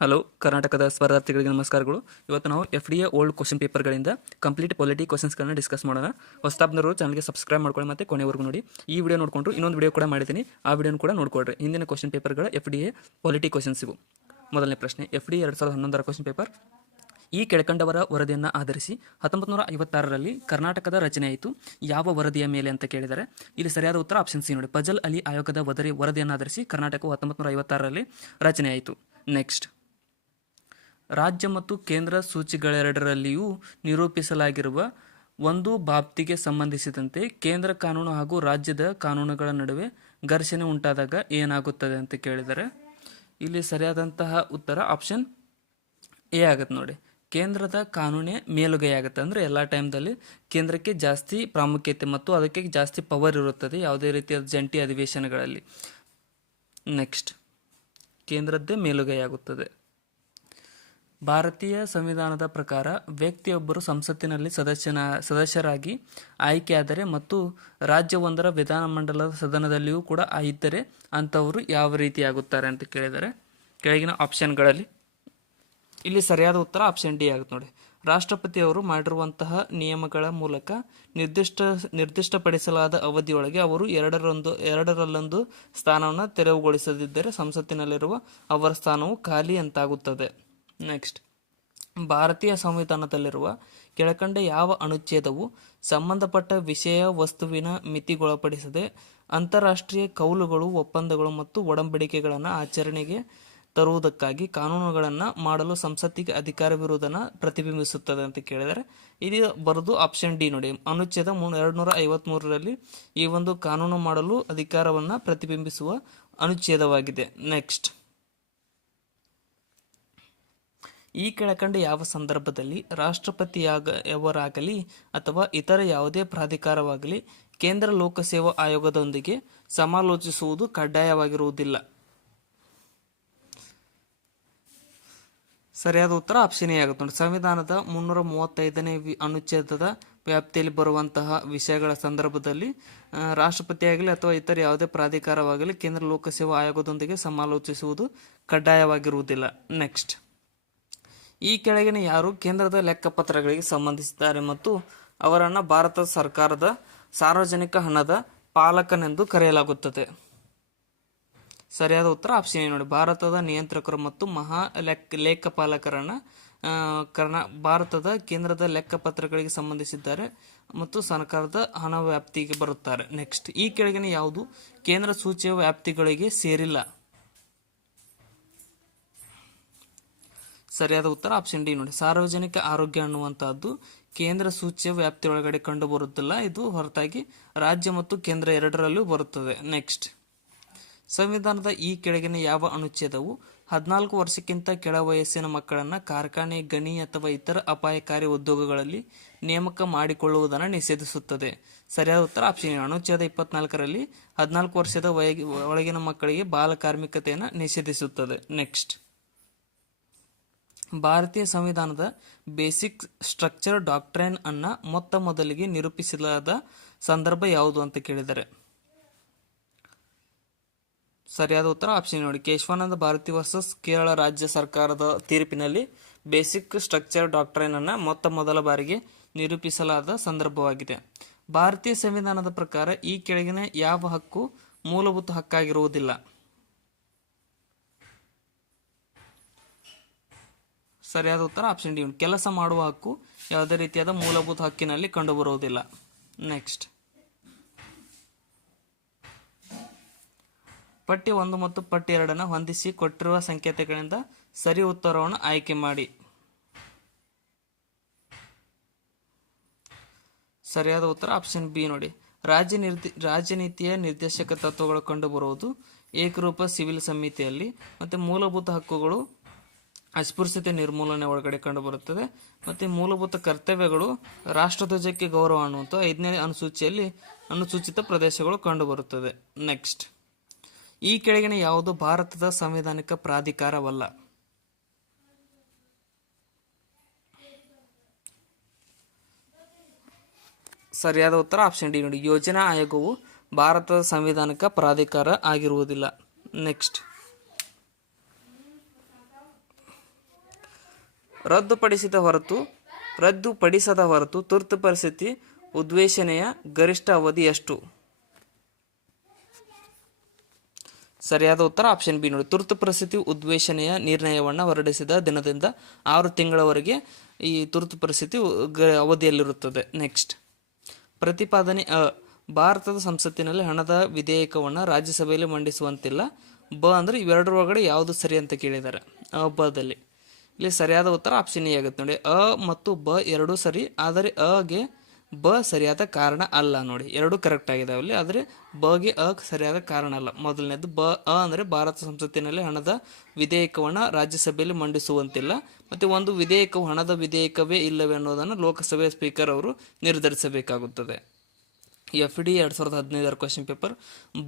Hello ಕರ್ನಾಟಕದ ಸ್ಪರ್ಧಾರ್ಥಿಗಳಿಗೆ ನಮಸ್ಕಾರಗಳು. ಇವತ್ತು ನಾವು FDA ಓಲ್ಡ್ ಕ್ವಶನ್ ಪೇಪರ್ಗಳಿಂದ ಕಂಪ್ಲೀಟ್ ಪಾಲಿಟಿ ಕ್ವಶನ್ಸ್ಗಳನ್ನ ಡಿಸ್ಕಸ್ ಮಾಡೋಣ. ಹೊಸದಾಬ್ನವರು ಚಾನಲ್ಗೆ ಸಬ್ಸ್ಕ್ರೈಬ್ ಮಾಡ್ಕೊಳ್ಳಿ ಮತ್ತು ಕೊನೆವರೆಗೂ ನೋಡಿ. ಈ ವಿಡಿಯೋ ನೋಡಿಕೊಂಡು ಇನ್ನೊಂದು ವಿಡಿಯೋ ಕೂಡ ಮಾಡಿದ್ದೀನಿ, ಆ ವಿಡಿಯೋನ ಕೂಡ ನೋಡ್ಕೊಳ್ರಿ. ಹಿಂದಿನ ಕ್ವಶನ್ ಪೇಪರ್ಗಳ FDA ಪಾಲಿಟಿ ಕ್ವಶನ್ಸ್ ಇವು. ಮೊದಲನೇ ಪ್ರಶ್ನೆ, FDA 2011ರ ಕ್ವಶನ್ ಪೇಪರ್. ಈ ಕೆಳಕಂಡವರ ವರದಿಯನ್ನು ಆಧರಿಸಿ 1956ರಲ್ಲಿ ಕರ್ನಾಟಕದ ರಚನೆಯಾಯಿತು. ಯಾವ ವರದಿಯ ಮೇಲೆ ಅಂತ ಕೇಳಿದರೆ ಇಲ್ಲಿ ಸರಿಯಾದ ಉತ್ತರ ಆಪ್ಷನ್ ಸಿ ನೋಡಿ. ಫಜಲ್ ಅಲಿ ಆಯೋಗದ ವರದಿಯನ್ನು ಆಧರಿಸಿ ಕರ್ನಾಟಕವು 1956ರಲ್ಲಿ ರಚನೆಯಾಯಿತು. ನೆಕ್ಸ್ಟ್, ರಾಜ್ಯ ಮತ್ತು ಕೇಂದ್ರ ಸೂಚಿಗಳೆರಡರಲ್ಲಿಯೂ ನಿರೂಪಿಸಲಾಗಿರುವ ಒಂದು ಬಾಬ್ತಿಗೆ ಸಂಬಂಧಿಸಿದಂತೆ ಕೇಂದ್ರ ಕಾನೂನು ಹಾಗೂ ರಾಜ್ಯದ ಕಾನೂನುಗಳ ನಡುವೆ ಘರ್ಷಣೆ ಉಂಟಾದಾಗ ಏನಾಗುತ್ತದೆ ಅಂತ ಕೇಳಿದರೆ ಇಲ್ಲಿ ಸರಿಯಾದಂತಹ ಉತ್ತರ ಆಪ್ಷನ್ ಎ ಆಗುತ್ತೆ ನೋಡಿ. ಕೇಂದ್ರದ ಕಾನೂನೇ ಮೇಲುಗೈ ಆಗುತ್ತೆ. ಅಂದರೆ ಎಲ್ಲ ಟೈಮ್ದಲ್ಲಿ ಕೇಂದ್ರಕ್ಕೆ ಜಾಸ್ತಿ ಪ್ರಾಮುಖ್ಯತೆ ಮತ್ತು ಅದಕ್ಕೆ ಜಾಸ್ತಿ ಪವರ್ ಇರುತ್ತದೆ ಯಾವುದೇ ರೀತಿಯ ಜಂಟಿ ಅಧಿವೇಶನಗಳಲ್ಲಿ. ನೆಕ್ಸ್ಟ್, ಕೇಂದ್ರದ್ದೇ ಮೇಲುಗೈ ಆಗುತ್ತದೆ. ಭಾರತೀಯ ಸಂವಿಧಾನದ ಪ್ರಕಾರ ವ್ಯಕ್ತಿಯೊಬ್ಬರು ಸಂಸತ್ತಿನಲ್ಲಿ ಸದಸ್ಯರಾಗಿ ಆಯ್ಕೆಯಾದರೆ ಮತ್ತು ರಾಜ್ಯವೊಂದರ ವಿಧಾನಮಂಡಲದ ಸದನದಲ್ಲಿಯೂ ಕೂಡ ಇದ್ದರೆ ಅಂಥವರು ಯಾವ ರೀತಿ ಆಗುತ್ತಾರೆ ಅಂತ ಕೇಳಿದರೆ ಕೆಳಗಿನ ಆಪ್ಷನ್ಗಳಲ್ಲಿ ಇಲ್ಲಿ ಸರಿಯಾದ ಉತ್ತರ ಆಪ್ಷನ್ ಡಿ ಆಗುತ್ತೆ ನೋಡಿ. ರಾಷ್ಟ್ರಪತಿಯವರು ಮಾಡಿರುವಂತಹ ನಿಯಮಗಳ ಮೂಲಕ ನಿರ್ದಿಷ್ಟಪಡಿಸಲಾದ ಅವಧಿಯೊಳಗೆ ಅವರು ಎರಡರಲ್ಲೊಂದು ಸ್ಥಾನವನ್ನು ತೆರವುಗೊಳಿಸದಿದ್ದರೆ ಸಂಸತ್ತಿನಲ್ಲಿರುವ ಅವರ ಸ್ಥಾನವು ಖಾಲಿ ಅಂತಾಗುತ್ತದೆ. ನೆಕ್ಸ್ಟ್, ಭಾರತೀಯ ಸಂವಿಧಾನದಲ್ಲಿರುವ ಕೆಳಕಂಡ ಯಾವ ಅನುಚ್ಛೇದವು ಸಂಬಂಧಪಟ್ಟ ವಿಷಯ ವಸ್ತುವಿನ ಮಿತಿಗೊಳಪಡಿಸದೆ ಅಂತಾರಾಷ್ಟ್ರೀಯ ಕೌಲುಗಳು, ಒಪ್ಪಂದಗಳು ಮತ್ತು ಒಡಂಬಡಿಕೆಗಳನ್ನು ಆಚರಣೆಗೆ ತರುವುದಕ್ಕಾಗಿ ಕಾನೂನುಗಳನ್ನು ಮಾಡಲು ಸಂಸತ್ತಿಗೆ ಅಧಿಕಾರವಿರುವುದನ್ನು ಪ್ರತಿಬಿಂಬಿಸುತ್ತದೆ ಅಂತ ಕೇಳಿದರೆ ಇದು ಬರೆದು ಆಪ್ಷನ್ ಡಿ ನೋಡಿ. ಅನುಚ್ಛೇದ 253ರಲ್ಲಿ ಈ ಒಂದು ಕಾನೂನು ಮಾಡಲು ಅಧಿಕಾರವನ್ನು ಪ್ರತಿಬಿಂಬಿಸುವ ಅನುಚ್ಛೇದವಾಗಿದೆ. ನೆಕ್ಸ್ಟ್, ಈ ಕೆಳಕಂಡ ಯಾವ ಸಂದರ್ಭದಲ್ಲಿ ರಾಷ್ಟ್ರಪತಿಯವರಾಗಲಿ ಅಥವಾ ಇತರ ಯಾವುದೇ ಪ್ರಾಧಿಕಾರವಾಗಲಿ ಕೇಂದ್ರ ಲೋಕಸೇವಾ ಆಯೋಗದೊಂದಿಗೆ ಸಮಾಲೋಚಿಸುವುದು ಕಡ್ಡಾಯವಾಗಿರುವುದಿಲ್ಲ? ಸರಿಯಾದ ಉತ್ತರ ಆಪ್ಷನ್ ಎ ಆಗುತ್ತೆ ನೋಡಿ. ಸಂವಿಧಾನದ 335ನೇ ಅನುಚ್ಛೇದದ ವ್ಯಾಪ್ತಿಯಲ್ಲಿ ಬರುವಂತಹ ವಿಷಯಗಳ ಸಂದರ್ಭದಲ್ಲಿ ರಾಷ್ಟ್ರಪತಿಯಾಗಲಿ ಅಥವಾ ಇತರ ಯಾವುದೇ ಪ್ರಾಧಿಕಾರವಾಗಲಿ ಕೇಂದ್ರ ಲೋಕಸೇವಾ ಆಯೋಗದೊಂದಿಗೆ ಸಮಾಲೋಚಿಸುವುದು ಕಡ್ಡಾಯವಾಗಿರುವುದಿಲ್ಲ. ನೆಕ್ಸ್ಟ್, ಈ ಕೆಳಗಿನ ಯಾರು ಕೇಂದ್ರದ ಲೆಕ್ಕಪತ್ರಗಳಿಗೆ ಸಂಬಂಧಿಸಿದ್ದಾರೆ ಮತ್ತು ಅವರನ್ನು ಭಾರತ ಸರ್ಕಾರದ ಸಾರ್ವಜನಿಕ ಹಣದ ಪಾಲಕನೆಂದು ಕರೆಯಲಾಗುತ್ತದೆ? ಸರಿಯಾದ ಉತ್ತರ ಆಪ್ಷನ್ ಎ ನೋಡಿ. ಭಾರತದ ನಿಯಂತ್ರಕರು ಮತ್ತು ಮಹಾ ಲೇಖಪಾಲಕರನ್ನು ಭಾರತದ ಕೇಂದ್ರದ ಲೆಕ್ಕಪತ್ರಗಳಿಗೆ ಸಂಬಂಧಿಸಿದ್ದಾರೆ ಮತ್ತು ಸರ್ಕಾರದ ಹಣ ವ್ಯಾಪ್ತಿಗೆ ಬರುತ್ತಾರೆ. ನೆಕ್ಸ್ಟ್, ಈ ಕೆಳಗಿನ ಯಾವುದು ಕೇಂದ್ರ ಸೂಚಿಯ ವ್ಯಾಪ್ತಿಗಳಿಗೆ ಸೇರಿಲ್ಲ? ಸರಿಯಾದ ಉತ್ತರ ಆಪ್ಷನ್ ಡಿ ನೋಡಿ. ಸಾರ್ವಜನಿಕ ಆರೋಗ್ಯ ಅನ್ನುವಂತಹದ್ದು ಕೇಂದ್ರ ಸೂಚ್ಯ ವ್ಯಾಪ್ತಿಯೊಳಗಡೆ ಕಂಡು ಬರುತ್ತಿಲ್ಲ. ಇದು ಹೊರತಾಗಿ ರಾಜ್ಯ ಮತ್ತು ಕೇಂದ್ರ ಎರಡರಲ್ಲೂ ಬರುತ್ತದೆ. ನೆಕ್ಸ್ಟ್, ಸಂವಿಧಾನದ ಈ ಕೆಳಗಿನ ಯಾವ ಅನುಚ್ಛೇದವು 14 ವರ್ಷಕ್ಕಿಂತ ಕೆಳ ವಯಸ್ಸಿನ ಮಕ್ಕಳನ್ನು ಕಾರ್ಖಾನೆ, ಗಣಿ ಅಥವಾ ಇತರ ಅಪಾಯಕಾರಿ ಉದ್ಯೋಗಗಳಲ್ಲಿ ನೇಮಕ ಮಾಡಿಕೊಳ್ಳುವುದನ್ನು ನಿಷೇಧಿಸುತ್ತದೆ? ಸರಿಯಾದ ಉತ್ತರ ಆಪ್ಷನ್ ಎ. ಅನುಚ್ಛೇದ 24ರಲ್ಲಿ 14 ವರ್ಷದ ಒಳಗಿನ ಮಕ್ಕಳಿಗೆ ಬಾಲ ಕಾರ್ಮಿಕತೆಯನ್ನು ನಿಷೇಧಿಸುತ್ತದೆ. ನೆಕ್ಸ್ಟ್, ಭಾರತೀಯ ಸಂವಿಧಾನದ ಬೇಸಿಕ್ ಸ್ಟ್ರಕ್ಚರ್ ಡಾಕ್ಟ್ರೈನ್ ಅನ್ನ ಮೊತ್ತ ಮೊದಲಿಗೆ ನಿರೂಪಿಸಲಾದ ಸಂದರ್ಭ ಯಾವುದು ಅಂತ ಕೇಳಿದರೆ ಸರಿಯಾದ ಉತ್ತರ ಆಪ್ಷನ್ ನೋಡಿ. ಕೇಶವಾನಂದ ಭಾರತಿ ವರ್ಸಸ್ ಕೇರಳ ರಾಜ್ಯ ಸರ್ಕಾರದ ತೀರ್ಪಿನಲ್ಲಿ ಬೇಸಿಕ್ ಸ್ಟ್ರಕ್ಚರ್ ಡಾಕ್ಟ್ರೈನ್ ಅನ್ನ ಮೊತ್ತ ಮೊದಲ ಬಾರಿಗೆ ನಿರೂಪಿಸಲಾದ ಸಂದರ್ಭವಾಗಿದೆ. ಭಾರತೀಯ ಸಂವಿಧಾನದ ಪ್ರಕಾರ ಈ ಕೆಳಗಿನ ಯಾವ ಹಕ್ಕು ಮೂಲಭೂತ ಹಕ್ಕಾಗಿರುವುದಿಲ್ಲ? ಸರಿಯಾದ ಉತ್ತರ ಆಪ್ಷನ್ ಡಿ. ಕೆಲಸ ಮಾಡುವ ಹಕ್ಕು ಯಾವುದೇ ರೀತಿಯಾದ ಮೂಲಭೂತ ಹಕ್ಕಿನಲ್ಲಿ ಕಂಡುಬರುವುದಿಲ್ಲ. ನೆಕ್ಸ್ಟ್, ಪಟ್ಟಿ 1 ಮತ್ತು ಪಟ್ಟಿ 2 ಹೊಂದಿಸಿ ಕೊಟ್ಟಿರುವ ಸಂಕೇತಗಳಿಂದ ಸರಿ ಉತ್ತರವನ್ನು ಆಯ್ಕೆ ಮಾಡಿ. ಸರಿಯಾದ ಉತ್ತರ ಆಪ್ಷನ್ ಬಿ ನೋಡಿ. ರಾಜ್ಯನೀತಿಯ ನಿರ್ದೇಶಕ ತತ್ವಗಳು ಕಂಡುಬರುವುದು ಏಕರೂಪ ಸಿವಿಲ್ ಸಮಿತಿಯಲ್ಲಿ ಮತ್ತು ಮೂಲಭೂತ ಹಕ್ಕುಗಳು ಅಸ್ಪೃಶ್ಯತೆ ನಿರ್ಮೂಲನೆ ಒಳಗಡೆ ಕಂಡುಬರುತ್ತದೆ ಮತ್ತು ಮೂಲಭೂತ ಕರ್ತವ್ಯಗಳು ರಾಷ್ಟ್ರಧ್ವಜಕ್ಕೆ ಗೌರವ ಅನ್ನುವಂಥ 5ನೇ ಅನುಸೂಚಿಯಲ್ಲಿ ಅನುಸೂಚಿತ ಪ್ರದೇಶಗಳು ಕಂಡುಬರುತ್ತದೆ. ನೆಕ್ಸ್ಟ್, ಈ ಕೆಳಗಿನ ಯಾವುದು ಭಾರತದ ಸಂವಿಧಾನಿಕ ಪ್ರಾಧಿಕಾರವಲ್ಲ? ಸರಿಯಾದ ಉತ್ತರ ಆಪ್ಷನ್ ಡಿ ನೋಡಿ. ಯೋಜನಾ ಆಯೋಗವು ಭಾರತದ ಸಂವಿಧಾನಿಕ ಪ್ರಾಧಿಕಾರ ಆಗಿರುವುದಿಲ್ಲ. ನೆಕ್ಸ್ಟ್, ರದ್ದುಪಡಿಸದ ಹೊರತು ತುರ್ತು ಪರಿಸ್ಥಿತಿ ಉದ್ಘೋಷಣೆಯ ಗರಿಷ್ಠ ಅವಧಿ ಎಷ್ಟು? ಸರಿಯಾದ ಉತ್ತರ ಆಪ್ಷನ್ ಬಿ ನೋಡಿ. ತುರ್ತು ಪರಿಸ್ಥಿತಿ ಉದ್ಘೋಷಣೆಯ ನಿರ್ಣಯವನ್ನು ಹೊರಡಿಸಿದ ದಿನದಿಂದ 6 ತಿಂಗಳವರೆಗೆ ಈ ತುರ್ತು ಪರಿಸ್ಥಿತಿ ಅವಧಿಯಲ್ಲಿರುತ್ತದೆ. ನೆಕ್ಸ್ಟ್ ಪ್ರತಿಪಾದನೆ ಭಾರತದ ಸಂಸತ್ತಿನಲ್ಲಿ ಹಣದ ವಿಧೇಯಕವನ್ನು ರಾಜ್ಯಸಭೆಯಲ್ಲಿ ಮಂಡಿಸುವಂತಿಲ್ಲ. ಅಂದರೆ ಇವೆರಡರೊಳಗಡೆ ಯಾವುದು ಸರಿ ಅಂತ ಕೇಳಿದ್ದಾರೆ. ಬದಲ್ಲಿ ಇಲ್ಲಿ ಸರಿಯಾದ ಉತ್ತರ ಆಪ್ಷನ್ ಎ ಆಗುತ್ತೆ ನೋಡಿ. ಮತ್ತು ಬ ಎರಡೂ ಸರಿ, ಆದರೆ ಗೆ ಬ ಸರಿಯಾದ ಕಾರಣ ಅಲ್ಲ ನೋಡಿ. ಎರಡೂ ಕರೆಕ್ಟ್ ಆಗಿದಾವೆ ಅಲ್ಲಿ, ಆದರೆ ಬಗೆ ಸರಿಯಾದ ಕಾರಣ ಅಲ್ಲ. ಮೊದಲನೇದು ಅಂದರೆ ಭಾರತ ಸಂಸತ್ತಿನಲ್ಲಿ ಹಣದ ವಿಧೇಯಕವನ್ನು ರಾಜ್ಯಸಭೆಯಲ್ಲಿ ಮಂಡಿಸುವಂತಿಲ್ಲ. ಮತ್ತು ಒಂದು ವಿಧೇಯಕವು ಹಣದ ವಿಧೇಯಕವೇ ಇಲ್ಲವೇ ಅನ್ನೋದನ್ನು ಲೋಕಸಭೆಯ ಸ್ಪೀಕರ್ ಅವರು ನಿರ್ಧರಿಸಬೇಕಾಗುತ್ತದೆ. FD 2015 question paper.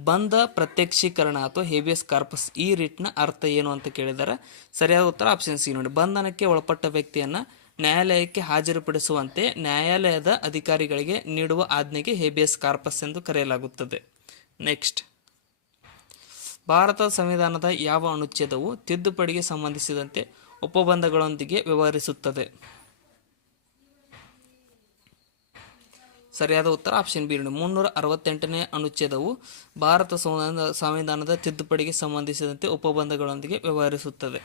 ಬಂಧ ಪ್ರತ್ಯಕ್ಷೀಕರಣ ಅಥವಾ ಹೇಬಿಯಸ್ ಕಾರ್ಪಸ್ ಈ ರಿಟ್ನ ಅರ್ಥ ಏನು ಅಂತ ಕೇಳಿದ್ದಾರೆ. ಸರಿಯಾದ ಉತ್ತರ ಆಪ್ಷನ್ ಸಿ ನೋಡಿ. ಬಂಧನಕ್ಕೆ ಒಳಪಟ್ಟ ವ್ಯಕ್ತಿಯನ್ನು ನ್ಯಾಯಾಲಯಕ್ಕೆ ಹಾಜರುಪಡಿಸುವಂತೆ ನ್ಯಾಯಾಲಯದ ಅಧಿಕಾರಿಗಳಿಗೆ ನೀಡುವ ಆಜ್ಞೆಗೆ ಹೇಬಿಯಸ್ ಕಾರ್ಪಸ್ ಎಂದು ಕರೆಯಲಾಗುತ್ತದೆ. ನೆಕ್ಸ್ಟ್ ಭಾರತದ ಸಂವಿಧಾನದ ಯಾವ ಅನುಚ್ಛೇದವು ತಿದ್ದುಪಡಿಗೆ ಸಂಬಂಧಿಸಿದಂತೆ ಒಪ್ಪಂದಗಳೊಂದಿಗೆ ವ್ಯವಹರಿಸುತ್ತದೆ? ಸರಿಯಾದ ಉತ್ತರ ಆಪ್ಷನ್ ಬಿ ನೋಡಿ. 368ನೇ ಅನುಚ್ಛೇದವು ಭಾರತ ಸಂವಿಧಾನದ ತಿದ್ದುಪಡಿಗೆ ಸಂಬಂಧಿಸಿದಂತೆ ಒಪ್ಪಂದಗಳೊಂದಿಗೆ ವ್ಯವಹರಿಸುತ್ತದೆ.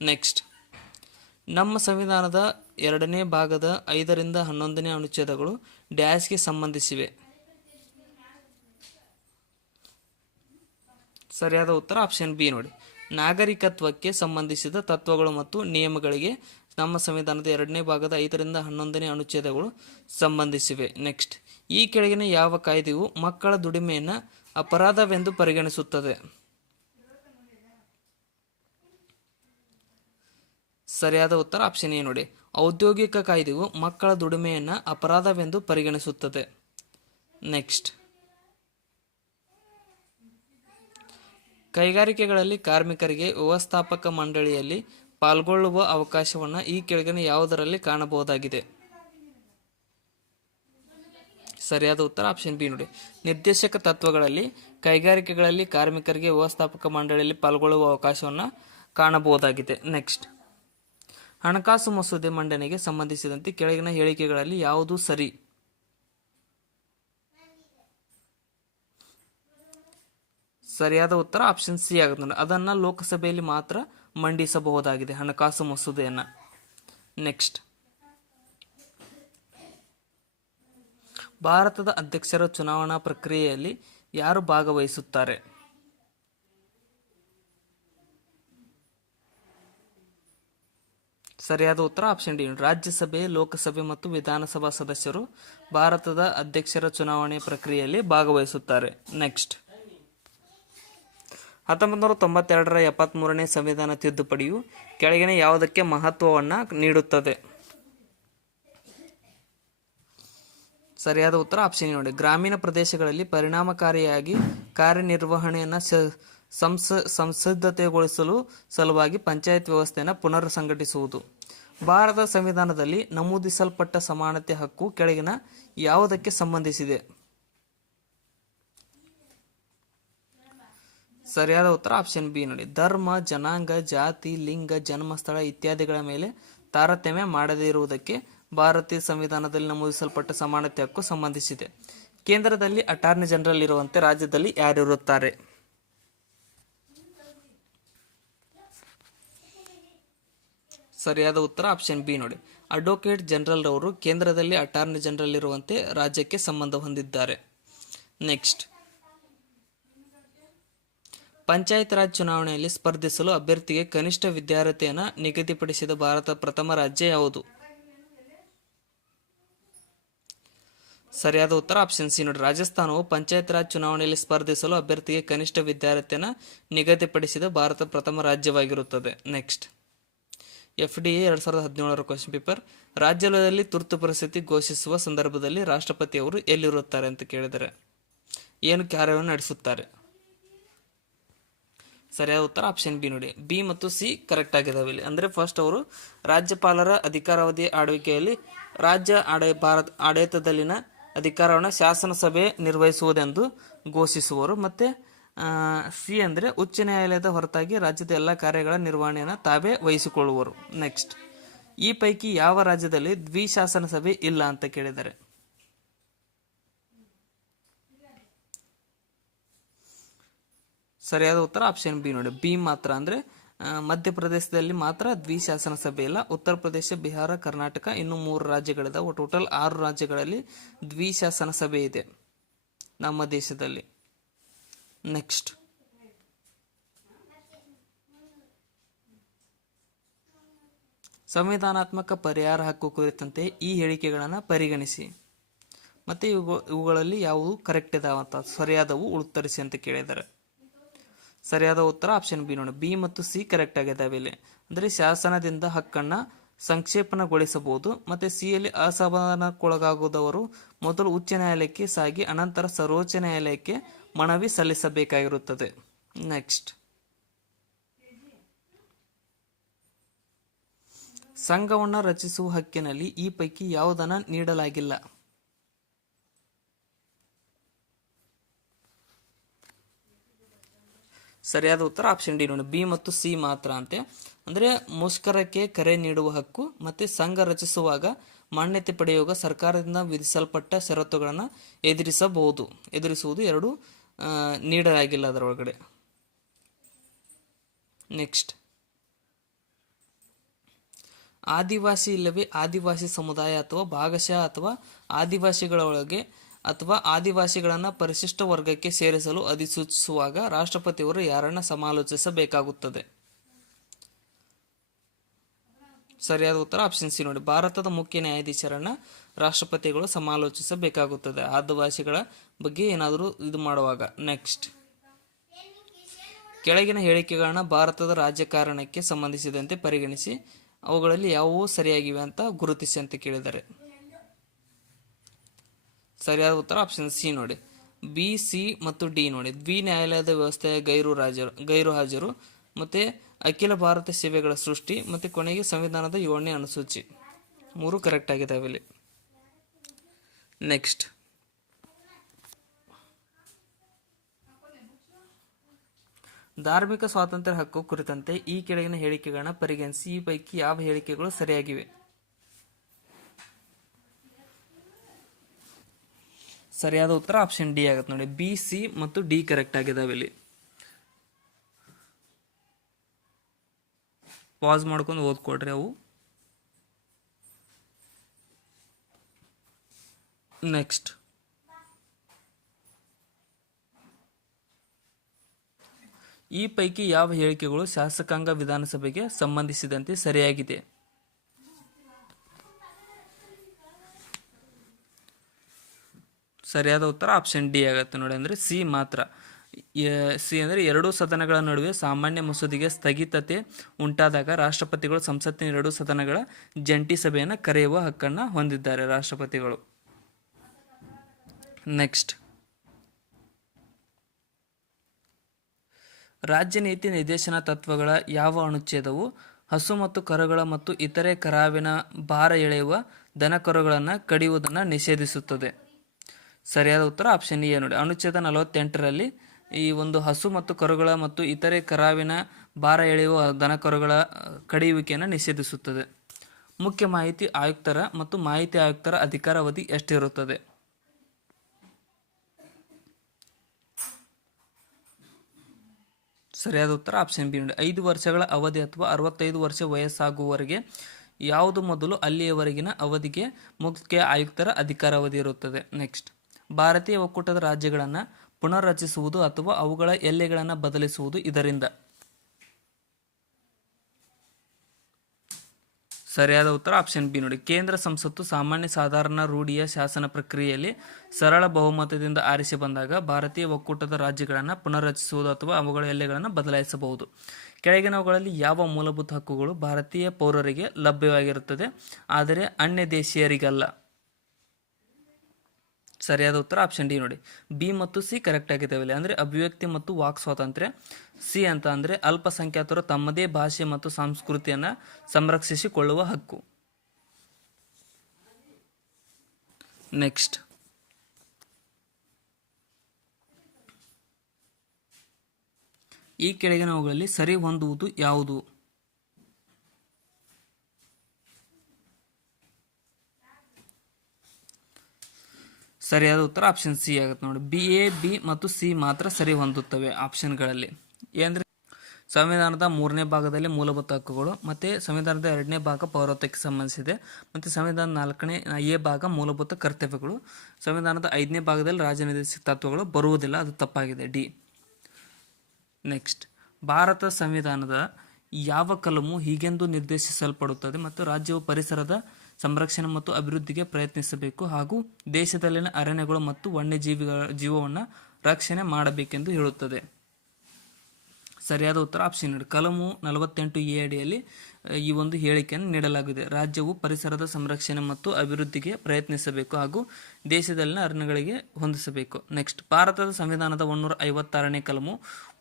ನೆಕ್ಸ್ಟ್ ನಮ್ಮ ಸಂವಿಧಾನದ 2ನೇ ಭಾಗದ 5ರಿಂದ 11ನೇ ಅನುಚ್ಛೇದಗಳು ಡ್ಯಾಶ್ಗೆ ಸಂಬಂಧಿಸಿವೆ. ಸರಿಯಾದ ಉತ್ತರ ಆಪ್ಷನ್ ಬಿ ನೋಡಿ. ನಾಗರಿಕತ್ವಕ್ಕೆ ಸಂಬಂಧಿಸಿದ ತತ್ವಗಳು ಮತ್ತು ನಿಯಮಗಳಿಗೆ ನಮ್ಮ ಸಂವಿಧಾನದ 2ನೇ ಭಾಗದ 5ರಿಂದ 11ನೇ ಅನುಚ್ಛೇದಗಳು ಸಂಬಂಧಿಸಿವೆ. ನೆಕ್ಸ್ಟ್ ಈ ಕೆಳಗಿನ ಯಾವ ಕಾಯ್ದೆಯು ಮಕ್ಕಳ ದುಡಿಮೆಯನ್ನು ಅಪರಾಧವೆಂದು ಪರಿಗಣಿಸುತ್ತದೆ? ಸರಿಯಾದ ಉತ್ತರ ಆಪ್ಷನ್ ಎ ನೋಡಿ. ಔದ್ಯೋಗಿಕ ಕಾಯ್ದೆಯು ಮಕ್ಕಳ ದುಡಿಮೆಯನ್ನು ಅಪರಾಧವೆಂದು ಪರಿಗಣಿಸುತ್ತದೆ. ನೆಕ್ಸ್ಟ್ ಕೈಗಾರಿಕೆಗಳಲ್ಲಿ ಕಾರ್ಮಿಕರಿಗೆ ವ್ಯವಸ್ಥಾಪಕ ಮಂಡಳಿಯಲ್ಲಿ ಪಾಲ್ಗೊಳ್ಳುವ ಅವಕಾಶವನ್ನು ಈ ಕೆಳಗಿನ ಯಾವುದರಲ್ಲಿ ಕಾಣಬಹುದಾಗಿದೆ? ಸರಿಯಾದ ಉತ್ತರ ಆಪ್ಷನ್ ಬಿ ನೋಡಿ. ನಿರ್ದೇಶಕ ತತ್ವಗಳಲ್ಲಿ ಕೈಗಾರಿಕೆಗಳಲ್ಲಿ ಕಾರ್ಮಿಕರಿಗೆ ವ್ಯವಸ್ಥಾಪಕ ಮಂಡಳಿಯಲ್ಲಿ ಪಾಲ್ಗೊಳ್ಳುವ ಅವಕಾಶವನ್ನು ಕಾಣಬಹುದಾಗಿದೆ. ನೆಕ್ಸ್ಟ್ ಹಣಕಾಸು ಮಸೂದೆ ಮಂಡನೆಗೆ ಸಂಬಂಧಿಸಿದಂತೆ ಕೆಳಗಿನ ಹೇಳಿಕೆಗಳಲ್ಲಿ ಯಾವುದು ಸರಿ? ಸರಿಯಾದ ಉತ್ತರ ಆಪ್ಷನ್ ಸಿ ಆಗುತ್ತೆ ನೋಡಿ. ಅದನ್ನು ಲೋಕಸಭೆಯಲ್ಲಿ ಮಾತ್ರ ಮಂಡಿಸಬಹುದಾಗಿದೆ ಹಣಕಾಸು ಮಸೂದೆಯನ್ನು. ನೆಕ್ಸ್ಟ್ ಭಾರತದ ಅಧ್ಯಕ್ಷರ ಚುನಾವಣಾ ಪ್ರಕ್ರಿಯೆಯಲ್ಲಿ ಯಾರು ಭಾಗವಹಿಸುತ್ತಾರೆ? ಸರಿಯಾದ ಉತ್ತರ ಆಪ್ಷನ್ ಡಿ. ರಾಜ್ಯಸಭೆ, ಲೋಕಸಭೆ ಮತ್ತು ವಿಧಾನಸಭಾ ಸದಸ್ಯರು ಭಾರತದ ಅಧ್ಯಕ್ಷರ ಚುನಾವಣೆ ಪ್ರಕ್ರಿಯೆಯಲ್ಲಿ ಭಾಗವಹಿಸುತ್ತಾರೆ. ನೆಕ್ಸ್ಟ್ 1992ರ 73ನೇ ಸಂವಿಧಾನ ತಿದ್ದುಪಡಿಯು ಕೆಳಗಿನ ಯಾವುದಕ್ಕೆ ಮಹತ್ವವನ್ನು ನೀಡುತ್ತದೆ? ಸರಿಯಾದ ಉತ್ತರ ಆಪ್ಷನ್ ನೋಡಿ. ಗ್ರಾಮೀಣ ಪ್ರದೇಶಗಳಲ್ಲಿ ಪರಿಣಾಮಕಾರಿಯಾಗಿ ಕಾರ್ಯನಿರ್ವಹಣೆಯನ್ನು ಸಂಸಿದ್ಧತೆಗೊಳಿಸಲು ಸಲುವಾಗಿ ಪಂಚಾಯತ್ ವ್ಯವಸ್ಥೆಯನ್ನು ಪುನರ್ ಸಂಘಟಿಸುವುದು. ಭಾರತ ಸಂವಿಧಾನದಲ್ಲಿ ನಮೂದಿಸಲ್ಪಟ್ಟ ಸಮಾನತೆ ಹಕ್ಕು ಕೆಳಗಿನ ಯಾವುದಕ್ಕೆ ಸಂಬಂಧಿಸಿದೆ? ಸರಿಯಾದ ಉತ್ತರ ಆಪ್ಷನ್ ಬಿ ನೋಡಿ. ಧರ್ಮ, ಜನಾಂಗ, ಜಾತಿ, ಲಿಂಗ, ಜನ್ಮಸ್ಥಳ ಇತ್ಯಾದಿಗಳ ಮೇಲೆ ತಾರತಮ್ಯ ಮಾಡದೇ ಇರುವುದಕ್ಕೆ ಭಾರತೀಯ ಸಂವಿಧಾನದಲ್ಲಿ ನಮೂದಿಸಲ್ಪಟ್ಟ ಸಮಾನತೆ ಹಕ್ಕು ಸಂಬಂಧಿಸಿದೆ. ಕೇಂದ್ರದಲ್ಲಿ ಅಟಾರ್ನಿ ಜನರಲ್ ಇರುವಂತೆ ರಾಜ್ಯದಲ್ಲಿ ಯಾರಿರುತ್ತಾರೆ? ಸರಿಯಾದ ಉತ್ತರ ಆಪ್ಷನ್ ಬಿ ನೋಡಿ. ಅಡ್ವೊಕೇಟ್ ಜನರಲ್ ಅವರು ಕೇಂದ್ರದಲ್ಲಿ ಅಟಾರ್ನಿ ಜನರಲ್ ಇರುವಂತೆ ರಾಜ್ಯಕ್ಕೆ ಸಂಬಂಧ ಹೊಂದಿದ್ದಾರೆ. ನೆಕ್ಸ್ಟ್ ಪಂಚಾಯತ್ ರಾಜ್ ಚುನಾವಣೆಯಲ್ಲಿ ಸ್ಪರ್ಧಿಸಲು ಅಭ್ಯರ್ಥಿಗೆ ಕನಿಷ್ಠ ವಿದ್ಯಾರ್ಹತೆಯನ್ನು ನಿಗದಿಪಡಿಸಿದ ಭಾರತ ಪ್ರಥಮ ರಾಜ್ಯ ಯಾವುದು? ಸರಿಯಾದ ಉತ್ತರ ಆಪ್ಷನ್ ಸಿ ನೋಡಿ. ರಾಜಸ್ಥಾನವು ಪಂಚಾಯತ್ ರಾಜ್ ಚುನಾವಣೆಯಲ್ಲಿ ಸ್ಪರ್ಧಿಸಲು ಅಭ್ಯರ್ಥಿಗೆ ಕನಿಷ್ಠ ವಿದ್ಯಾರ್ಹತೆಯನ್ನು ನಿಗದಿಪಡಿಸಿದ ಭಾರತ ಪ್ರಥಮ ರಾಜ್ಯವಾಗಿರುತ್ತದೆ. Next FD 2017 question paper. ರಾಜ್ಯದಲ್ಲಿ ತುರ್ತು ಪರಿಸ್ಥಿತಿ ಘೋಷಿಸುವ ಸಂದರ್ಭದಲ್ಲಿ ರಾಷ್ಟ್ರಪತಿಯವರು ಎಲ್ಲಿರುತ್ತಾರೆ ಅಂತ ಕೇಳಿದರೆ ಏನು ಕಾರ್ಯವನ್ನು ನಡೆಸುತ್ತಾರೆ? ಸರಿಯಾದ ಉತ್ತರ ಆಪ್ಷನ್ ಬಿ ನೋಡಿ. ಬಿ ಮತ್ತು ಸಿ ಕರೆಕ್ಟ್ ಆಗಿದಾವೆ ಇಲ್ಲಿ. ಅಂದರೆ ಫಸ್ಟ್ ಅವರು ರಾಜ್ಯಪಾಲರ ಅಧಿಕಾರಾವಧಿ ಆಳ್ವಿಕೆಯಲ್ಲಿ ರಾಜ್ಯ ಆಡಳಿತದಲ್ಲಿನ ಅಧಿಕಾರವನ್ನು ಶಾಸನಸಭೆ ನಿರ್ವಹಿಸುವುದೆಂದು ಘೋಷಿಸುವರು. ಮತ್ತು ಸಿ ಅಂದರೆ ಉಚ್ಚ ನ್ಯಾಯಾಲಯದ ಹೊರತಾಗಿ ರಾಜ್ಯದ ಎಲ್ಲ ಕಾರ್ಯಗಳ ನಿರ್ವಹಣೆಯನ್ನು ತಾವೇ ವಹಿಸಿಕೊಳ್ಳುವರು. ನೆಕ್ಸ್ಟ್ ಈ ಪೈಕಿ ಯಾವ ರಾಜ್ಯದಲ್ಲಿ ದ್ವಿಶಾಸನ ಸಭೆ ಇಲ್ಲ ಅಂತ ಕೇಳಿದ್ದಾರೆ. ಸರಿಯಾದ ಉತ್ತರ ಆಪ್ಷನ್ ಬಿ ನೋಡಿ, ಬಿ ಮಾತ್ರ. ಅಂದರೆ ಮಧ್ಯಪ್ರದೇಶದಲ್ಲಿ ಮಾತ್ರ ದ್ವಿಶಾಸನ ಸಭೆ ಇಲ್ಲ. ಉತ್ತರ ಪ್ರದೇಶ, ಬಿಹಾರ, ಕರ್ನಾಟಕ ಇನ್ನು 3 ರಾಜ್ಯಗಳಿದಾವೆ. ಟೋಟಲ್ 6 ರಾಜ್ಯಗಳಲ್ಲಿ ದ್ವಿಶಾಸನ ಸಭೆ ಇದೆ ನಮ್ಮ ದೇಶದಲ್ಲಿ. ನೆಕ್ಸ್ಟ್, ಸಂವಿಧಾನಾತ್ಮಕ ಪರಿಹಾರ ಹಕ್ಕು ಕುರಿತಂತೆ ಈ ಹೇಳಿಕೆಗಳನ್ನು ಪರಿಗಣಿಸಿ ಮತ್ತು ಇವುಗಳಲ್ಲಿ ಯಾವುವು ಕರೆಕ್ಟ್ ಇದಾವಂತ, ಸರಿಯಾದವು ಉತ್ತರಿಸಿ ಅಂತ ಕೇಳಿದ್ದಾರೆ. ಸರಿಯಾದ ಉತ್ತರ ಆಪ್ಷನ್ ಬಿ ನೋಡಿ, ಬಿ ಮತ್ತು ಸಿ ಕರೆಕ್ಟ್ ಆಗಿದ್ದಾವೆ ಇಲ್ಲಿ. ಅಂದರೆ ಶಾಸನದಿಂದ ಹಕ್ಕನ್ನು ಸಂಕ್ಷೇಪಣಗೊಳಿಸಬಹುದು. ಮತ್ತು ಸಿಯಲ್ಲಿ ಅಸಮಾಧಾನಕ್ಕೊಳಗಾಗುವವರು ಮೊದಲು ಉಚ್ಚ ನ್ಯಾಯಾಲಯಕ್ಕೆ ಸಾಗಿ ಅನಂತರ ಸರ್ವೋಚ್ಚ ನ್ಯಾಯಾಲಯಕ್ಕೆ ಮನವಿ ಸಲ್ಲಿಸಬೇಕಾಗಿರುತ್ತದೆ. ನೆಕ್ಸ್ಟ್, ಸಂಘವನ್ನು ರಚಿಸುವ ಹಕ್ಕಿನಲ್ಲಿ ಈ ಪೈಕಿ ಯಾವುದನ್ನು ನೀಡಲಾಗಿಲ್ಲ? ಸರಿಯಾದ ಉತ್ತರ ಆಪ್ಷನ್ ಡಿ ನೋಡಿ, ಬಿ ಮತ್ತು ಸಿ ಮಾತ್ರ ಅಂತೆ. ಅಂದರೆ ಮುಷ್ಕರಕ್ಕೆ ಕರೆ ನೀಡುವ ಹಕ್ಕು ಮತ್ತು ಸಂಘ ರಚಿಸುವಾಗ ಮಾನ್ಯತೆ ಪಡೆಯುವಾಗ ಸರ್ಕಾರದಿಂದ ವಿಧಿಸಲ್ಪಟ್ಟ ಷರತ್ತುಗಳನ್ನು ಎದುರಿಸುವುದು ಎರಡು ನೀಡಲಾಗಿಲ್ಲ ಅದರೊಳಗಡೆ. ನೆಕ್ಸ್ಟ್, ಆದಿವಾಸಿ ಇಲ್ಲವೇ ಆದಿವಾಸಿ ಸಮುದಾಯ ಅಥವಾ ಭಾಗಶಃ ಅಥವಾ ಆದಿವಾಸಿಗಳೊಳಗೆ ಅಥವಾ ಆದಿವಾಸಿಗಳನ್ನು ಪರಿಶಿಷ್ಟ ವರ್ಗಕ್ಕೆ ಸೇರಿಸಲು ಅಧಿಸೂಚಿಸುವಾಗ ರಾಷ್ಟ್ರಪತಿಯವರು ಯಾರನ್ನು ಸಮಾಲೋಚಿಸಬೇಕಾಗುತ್ತದೆ? ಸರಿಯಾದ ಉತ್ತರ ಆಪ್ಷನ್ ಸಿ ನೋಡಿ, ಭಾರತದ ಮುಖ್ಯ ನ್ಯಾಯಾಧೀಶರನ್ನು ರಾಷ್ಟ್ರಪತಿಗಳು ಸಮಾಲೋಚಿಸಬೇಕಾಗುತ್ತದೆ ಆದಿವಾಸಿಗಳ ಬಗ್ಗೆ ಏನಾದರೂ ಇದು ಮಾಡುವಾಗ. ನೆಕ್ಸ್ಟ್, ಕೆಳಗಿನ ಹೇಳಿಕೆಗಳನ್ನು ಭಾರತದ ರಾಜಕಾರಣಕ್ಕೆ ಸಂಬಂಧಿಸಿದಂತೆ ಪರಿಗಣಿಸಿ ಅವುಗಳಲ್ಲಿ ಯಾವುವು ಸರಿಯಾಗಿವೆ ಅಂತ ಗುರುತಿಸಿ ಅಂತ ಕೇಳಿದ್ದಾರೆ. ಸರಿಯಾದ ಉತ್ತರ ಆಪ್ಷನ್ ಸಿ ನೋಡಿ, ಬಿ, ಸಿ ಮತ್ತು ಡಿ ನೋಡಿ. ದ್ವಿ ನ್ಯಾಯಾಲಯದ ವ್ಯವಸ್ಥೆಯ ಗೈರು ಹಾಜರು ಮತ್ತು ಅಖಿಲ ಭಾರತ ಸೇವೆಗಳ ಸೃಷ್ಟಿ ಮತ್ತು ಕೊನೆಗೆ ಸಂವಿಧಾನದ 7ನೇ ಅನುಸೂಚಿ 3 ಕರೆಕ್ಟ್ ಆಗಿದ್ದಾವೆ ಇಲ್ಲಿ. ನೆಕ್ಸ್ಟ್, ಧಾರ್ಮಿಕ ಸ್ವಾತಂತ್ರ್ಯ ಹಕ್ಕು ಕುರಿತಂತೆ ಈ ಕೆಳಗಿನ ಹೇಳಿಕೆಗಳನ್ನು ಪರಿಗಣಿಸಿ ಈ ಪೈಕಿ ಯಾವ ಹೇಳಿಕೆಗಳು ಸರಿಯಾಗಿವೆ? ಸರಿಯಾದ ಉತ್ತರ ಆಪ್ಷನ್ ಡಿ ಆಗುತ್ತೆ ನೋಡಿ, ಬಿ, ಸಿ ಮತ್ತು ಡಿ ಕರೆಕ್ಟ್ ಆಗಿದ್ದಾವೆ ಇಲ್ಲಿ. ಪಾಸ್ ಮಾಡ್ಕೊಂಡು ಓದ್ಕೊಡ್ರಿ ಅವು. ನೆಕ್ಸ್ಟ್, ಈ ಪೈಕಿ ಯಾವ ಹೇಳಿಕೆಗಳು ಶಾಸಕಾಂಗ ವಿಧಾನಸಭೆಗೆ ಸಂಬಂಧಿಸಿದಂತೆ ಸರಿಯಾಗಿದೆ? ಸರಿಯಾದ ಉತ್ತರ ಆಪ್ಷನ್ ಡಿ ಆಗುತ್ತೆ ನೋಡಿ, ಅಂದರೆ ಸಿ ಮಾತ್ರ. ಸಿ ಅಂದರೆ ಎರಡೂ ಸದನಗಳ ನಡುವೆ ಸಾಮಾನ್ಯ ಮಸೂದೆಗೆ ಸ್ಥಗಿತತೆ ಉಂಟಾದಾಗ ರಾಷ್ಟ್ರಪತಿಗಳು ಸಂಸತ್ತಿನ 2 ಸದನಗಳ ಜಂಟಿ ಸಭೆಯನ್ನು ಕರೆಯುವ ಹಕ್ಕನ್ನು ಹೊಂದಿದ್ದಾರೆ ರಾಷ್ಟ್ರಪತಿಗಳು. ನೆಕ್ಸ್ಟ್, ರಾಜ್ಯ ನೀತಿ ನಿರ್ದೇಶನ ತತ್ವಗಳ ಯಾವ ಅನುಚ್ಛೇದವು ಹಸು ಮತ್ತು ಕರುಗಳ ಮತ್ತು ಇತರೆ ಕರಾವಿನ ಭಾರ ಎಳೆಯುವ ದನಕರುಗಳನ್ನು ಕಡಿಯುವುದನ್ನು ನಿಷೇಧಿಸುತ್ತದೆ? ಸರಿಯಾದ ಉತ್ತರ ಆಪ್ಷನ್ ಎ ನೋಡಿ, ಅನುಚ್ಛೇದ 48ರಲ್ಲಿ ಈ ಒಂದು ಹಸು ಮತ್ತು ಕರುಗಳ ಮತ್ತು ಇತರೆ ಕರಾವಿನ ಭಾರ ಎಳೆಯುವ ದನಕರುಗಳ ಕಡಿಯುವಿಕೆಯನ್ನು ನಿಷೇಧಿಸುತ್ತದೆ. ಮುಖ್ಯ ಮಾಹಿತಿ ಆಯುಕ್ತರ ಮತ್ತು ಮಾಹಿತಿ ಆಯುಕ್ತರ ಅಧಿಕಾರಾವಧಿ ಎಷ್ಟಿರುತ್ತದೆ? ಸರಿಯಾದ ಉತ್ತರ ಆಪ್ಷನ್ ಬಿ ನೋಡಿ, 5 ವರ್ಷಗಳ ಅವಧಿ ಅಥವಾ 65 ವರ್ಷ ವಯಸ್ಸಾಗುವವರೆಗೆ ಯಾವುದು ಮೊದಲು ಅಲ್ಲಿಯವರೆಗಿನ ಅವಧಿಗೆ ಮುಖ್ಯ ಆಯುಕ್ತರ ಅಧಿಕಾರಾವಧಿ ಇರುತ್ತದೆ. ನೆಕ್ಸ್ಟ್, ಭಾರತೀಯ ಒಕ್ಕೂಟದ ರಾಜ್ಯಗಳನ್ನು ಪುನರ್ರಚಿಸುವುದು ಅಥವಾ ಅವುಗಳ ಎಲ್ಲೆಗಳನ್ನು ಬದಲಿಸುವುದು ಇದರಿಂದ? ಸರಿಯಾದ ಉತ್ತರ ಆಪ್ಷನ್ ಬಿ ನೋಡಿ, ಕೇಂದ್ರ ಸಂಸತ್ತು ಸಾಮಾನ್ಯ ಸಾಧಾರಣ ರೂಢಿಯ ಶಾಸನ ಪ್ರಕ್ರಿಯೆಯಲ್ಲಿ ಸರಳ ಬಹುಮತದಿಂದ ಆರಿಸಿ ಬಂದಾಗ ಭಾರತೀಯ ಒಕ್ಕೂಟದ ರಾಜ್ಯಗಳನ್ನು ಪುನರ್ರಚಿಸುವುದು ಅಥವಾ ಅವುಗಳ ಎಲ್ಲೆಗಳನ್ನು ಬದಲಾಯಿಸಬಹುದು. ಕೆಳಗಿನವುಗಳಲ್ಲಿ ಯಾವ ಮೂಲಭೂತ ಹಕ್ಕುಗಳು ಭಾರತೀಯ ಪೌರರಿಗೆ ಲಭ್ಯವಾಗಿರುತ್ತದೆ ಆದರೆ ಅನ್ಯ ದೇಶೀಯರಿಗಲ್ಲ? ಸರಿಯಾದ ಉತ್ತರ ಆಪ್ಷನ್ ಡಿ ನೋಡಿ, ಬಿ ಮತ್ತು ಸಿ ಕರೆಕ್ಟ್ ಆಗಿದ್ದಾವೆ. ಅಂದರೆ ಅಭಿವ್ಯಕ್ತಿ ಮತ್ತು ವಾಕ್ ಸ್ವಾತಂತ್ರ್ಯ. ಸಿ ಅಂತ ಅಂದರೆ ಅಲ್ಪಸಂಖ್ಯಾತರು ತಮ್ಮದೇ ಭಾಷೆ ಮತ್ತು ಸಂಸ್ಕೃತಿಯನ್ನು ಸಂರಕ್ಷಿಸಿಕೊಳ್ಳುವ ಹಕ್ಕು. ನೆಕ್ಸ್ಟ್, ಈ ಕೆಳಗಿನವುಗಳಲ್ಲಿ ಸರಿ ಹೊಂದುವುದು ಯಾವುದು? ಸರಿಯಾದ ಉತ್ತರ ಆಪ್ಷನ್ ಸಿ ಆಗುತ್ತೆ ನೋಡಿ. ಬಿ ಮತ್ತು ಸಿ ಮಾತ್ರ ಸರಿ ಹೊಂದುತ್ತವೆ ಆಪ್ಷನ್ಗಳಲ್ಲಿ. ಏನಂದರೆ ಸಂವಿಧಾನದ 3ನೇ ಭಾಗದಲ್ಲಿ ಮೂಲಭೂತ ಹಕ್ಕುಗಳು, ಮತ್ತು ಸಂವಿಧಾನದ 2ನೇ ಭಾಗ ಪೌರತ್ವಕ್ಕೆ ಸಂಬಂಧಿಸಿದೆ, ಮತ್ತು ಸಂವಿಧಾನದ 4ನೇ ಎ ಭಾಗ ಮೂಲಭೂತ ಕರ್ತವ್ಯಗಳು, ಸಂವಿಧಾನದ 5ನೇ ಭಾಗದಲ್ಲಿ ರಾಜನೈತಿಕ ತತ್ವಗಳು ಬರುವುದಿಲ್ಲ, ಅದು ತಪ್ಪಾಗಿದೆ, ಡಿ. ನೆಕ್ಸ್ಟ್, ಭಾರತ ಸಂವಿಧಾನದ ಯಾವ ಕಲಮು ಹೀಗೆಂದು ನಿರ್ದೇಶಿಸಲ್ಪಡುತ್ತದೆ ಮತ್ತು ರಾಜ್ಯವು ಪರಿಸರದ ಸಂರಕ್ಷಣೆ ಮತ್ತು ಅಭಿವೃದ್ಧಿಗೆ ಪ್ರಯತ್ನಿಸಬೇಕು ಹಾಗೂ ದೇಶದಲ್ಲಿನ ಅರಣ್ಯಗಳು ಮತ್ತು ಜೀವವನ್ನು ರಕ್ಷಣೆ ಮಾಡಬೇಕೆಂದು ಹೇಳುತ್ತದೆ? ಸರಿಯಾದ ಉತ್ತರ ಆಪ್ಷನ್ ನೋಡಿ. ಕಲಮು 48A ಅಡಿಯಲ್ಲಿ ಈ ಒಂದು ಹೇಳಿಕೆಯನ್ನು ನೀಡಲಾಗಿದೆ. ರಾಜ್ಯವು ಪರಿಸರದ ಸಂರಕ್ಷಣೆ ಮತ್ತು ಅಭಿವೃದ್ಧಿಗೆ ಪ್ರಯತ್ನಿಸಬೇಕು ಹಾಗೂ ದೇಶದಲ್ಲಿನ ಅರಣ್ಯಗಳಿಗೆ ಹೊಂದಿಸಬೇಕು. ನೆಕ್ಸ್ಟ್, ಭಾರತದ ಸಂವಿಧಾನದ 156ನೇ ಕಲಮು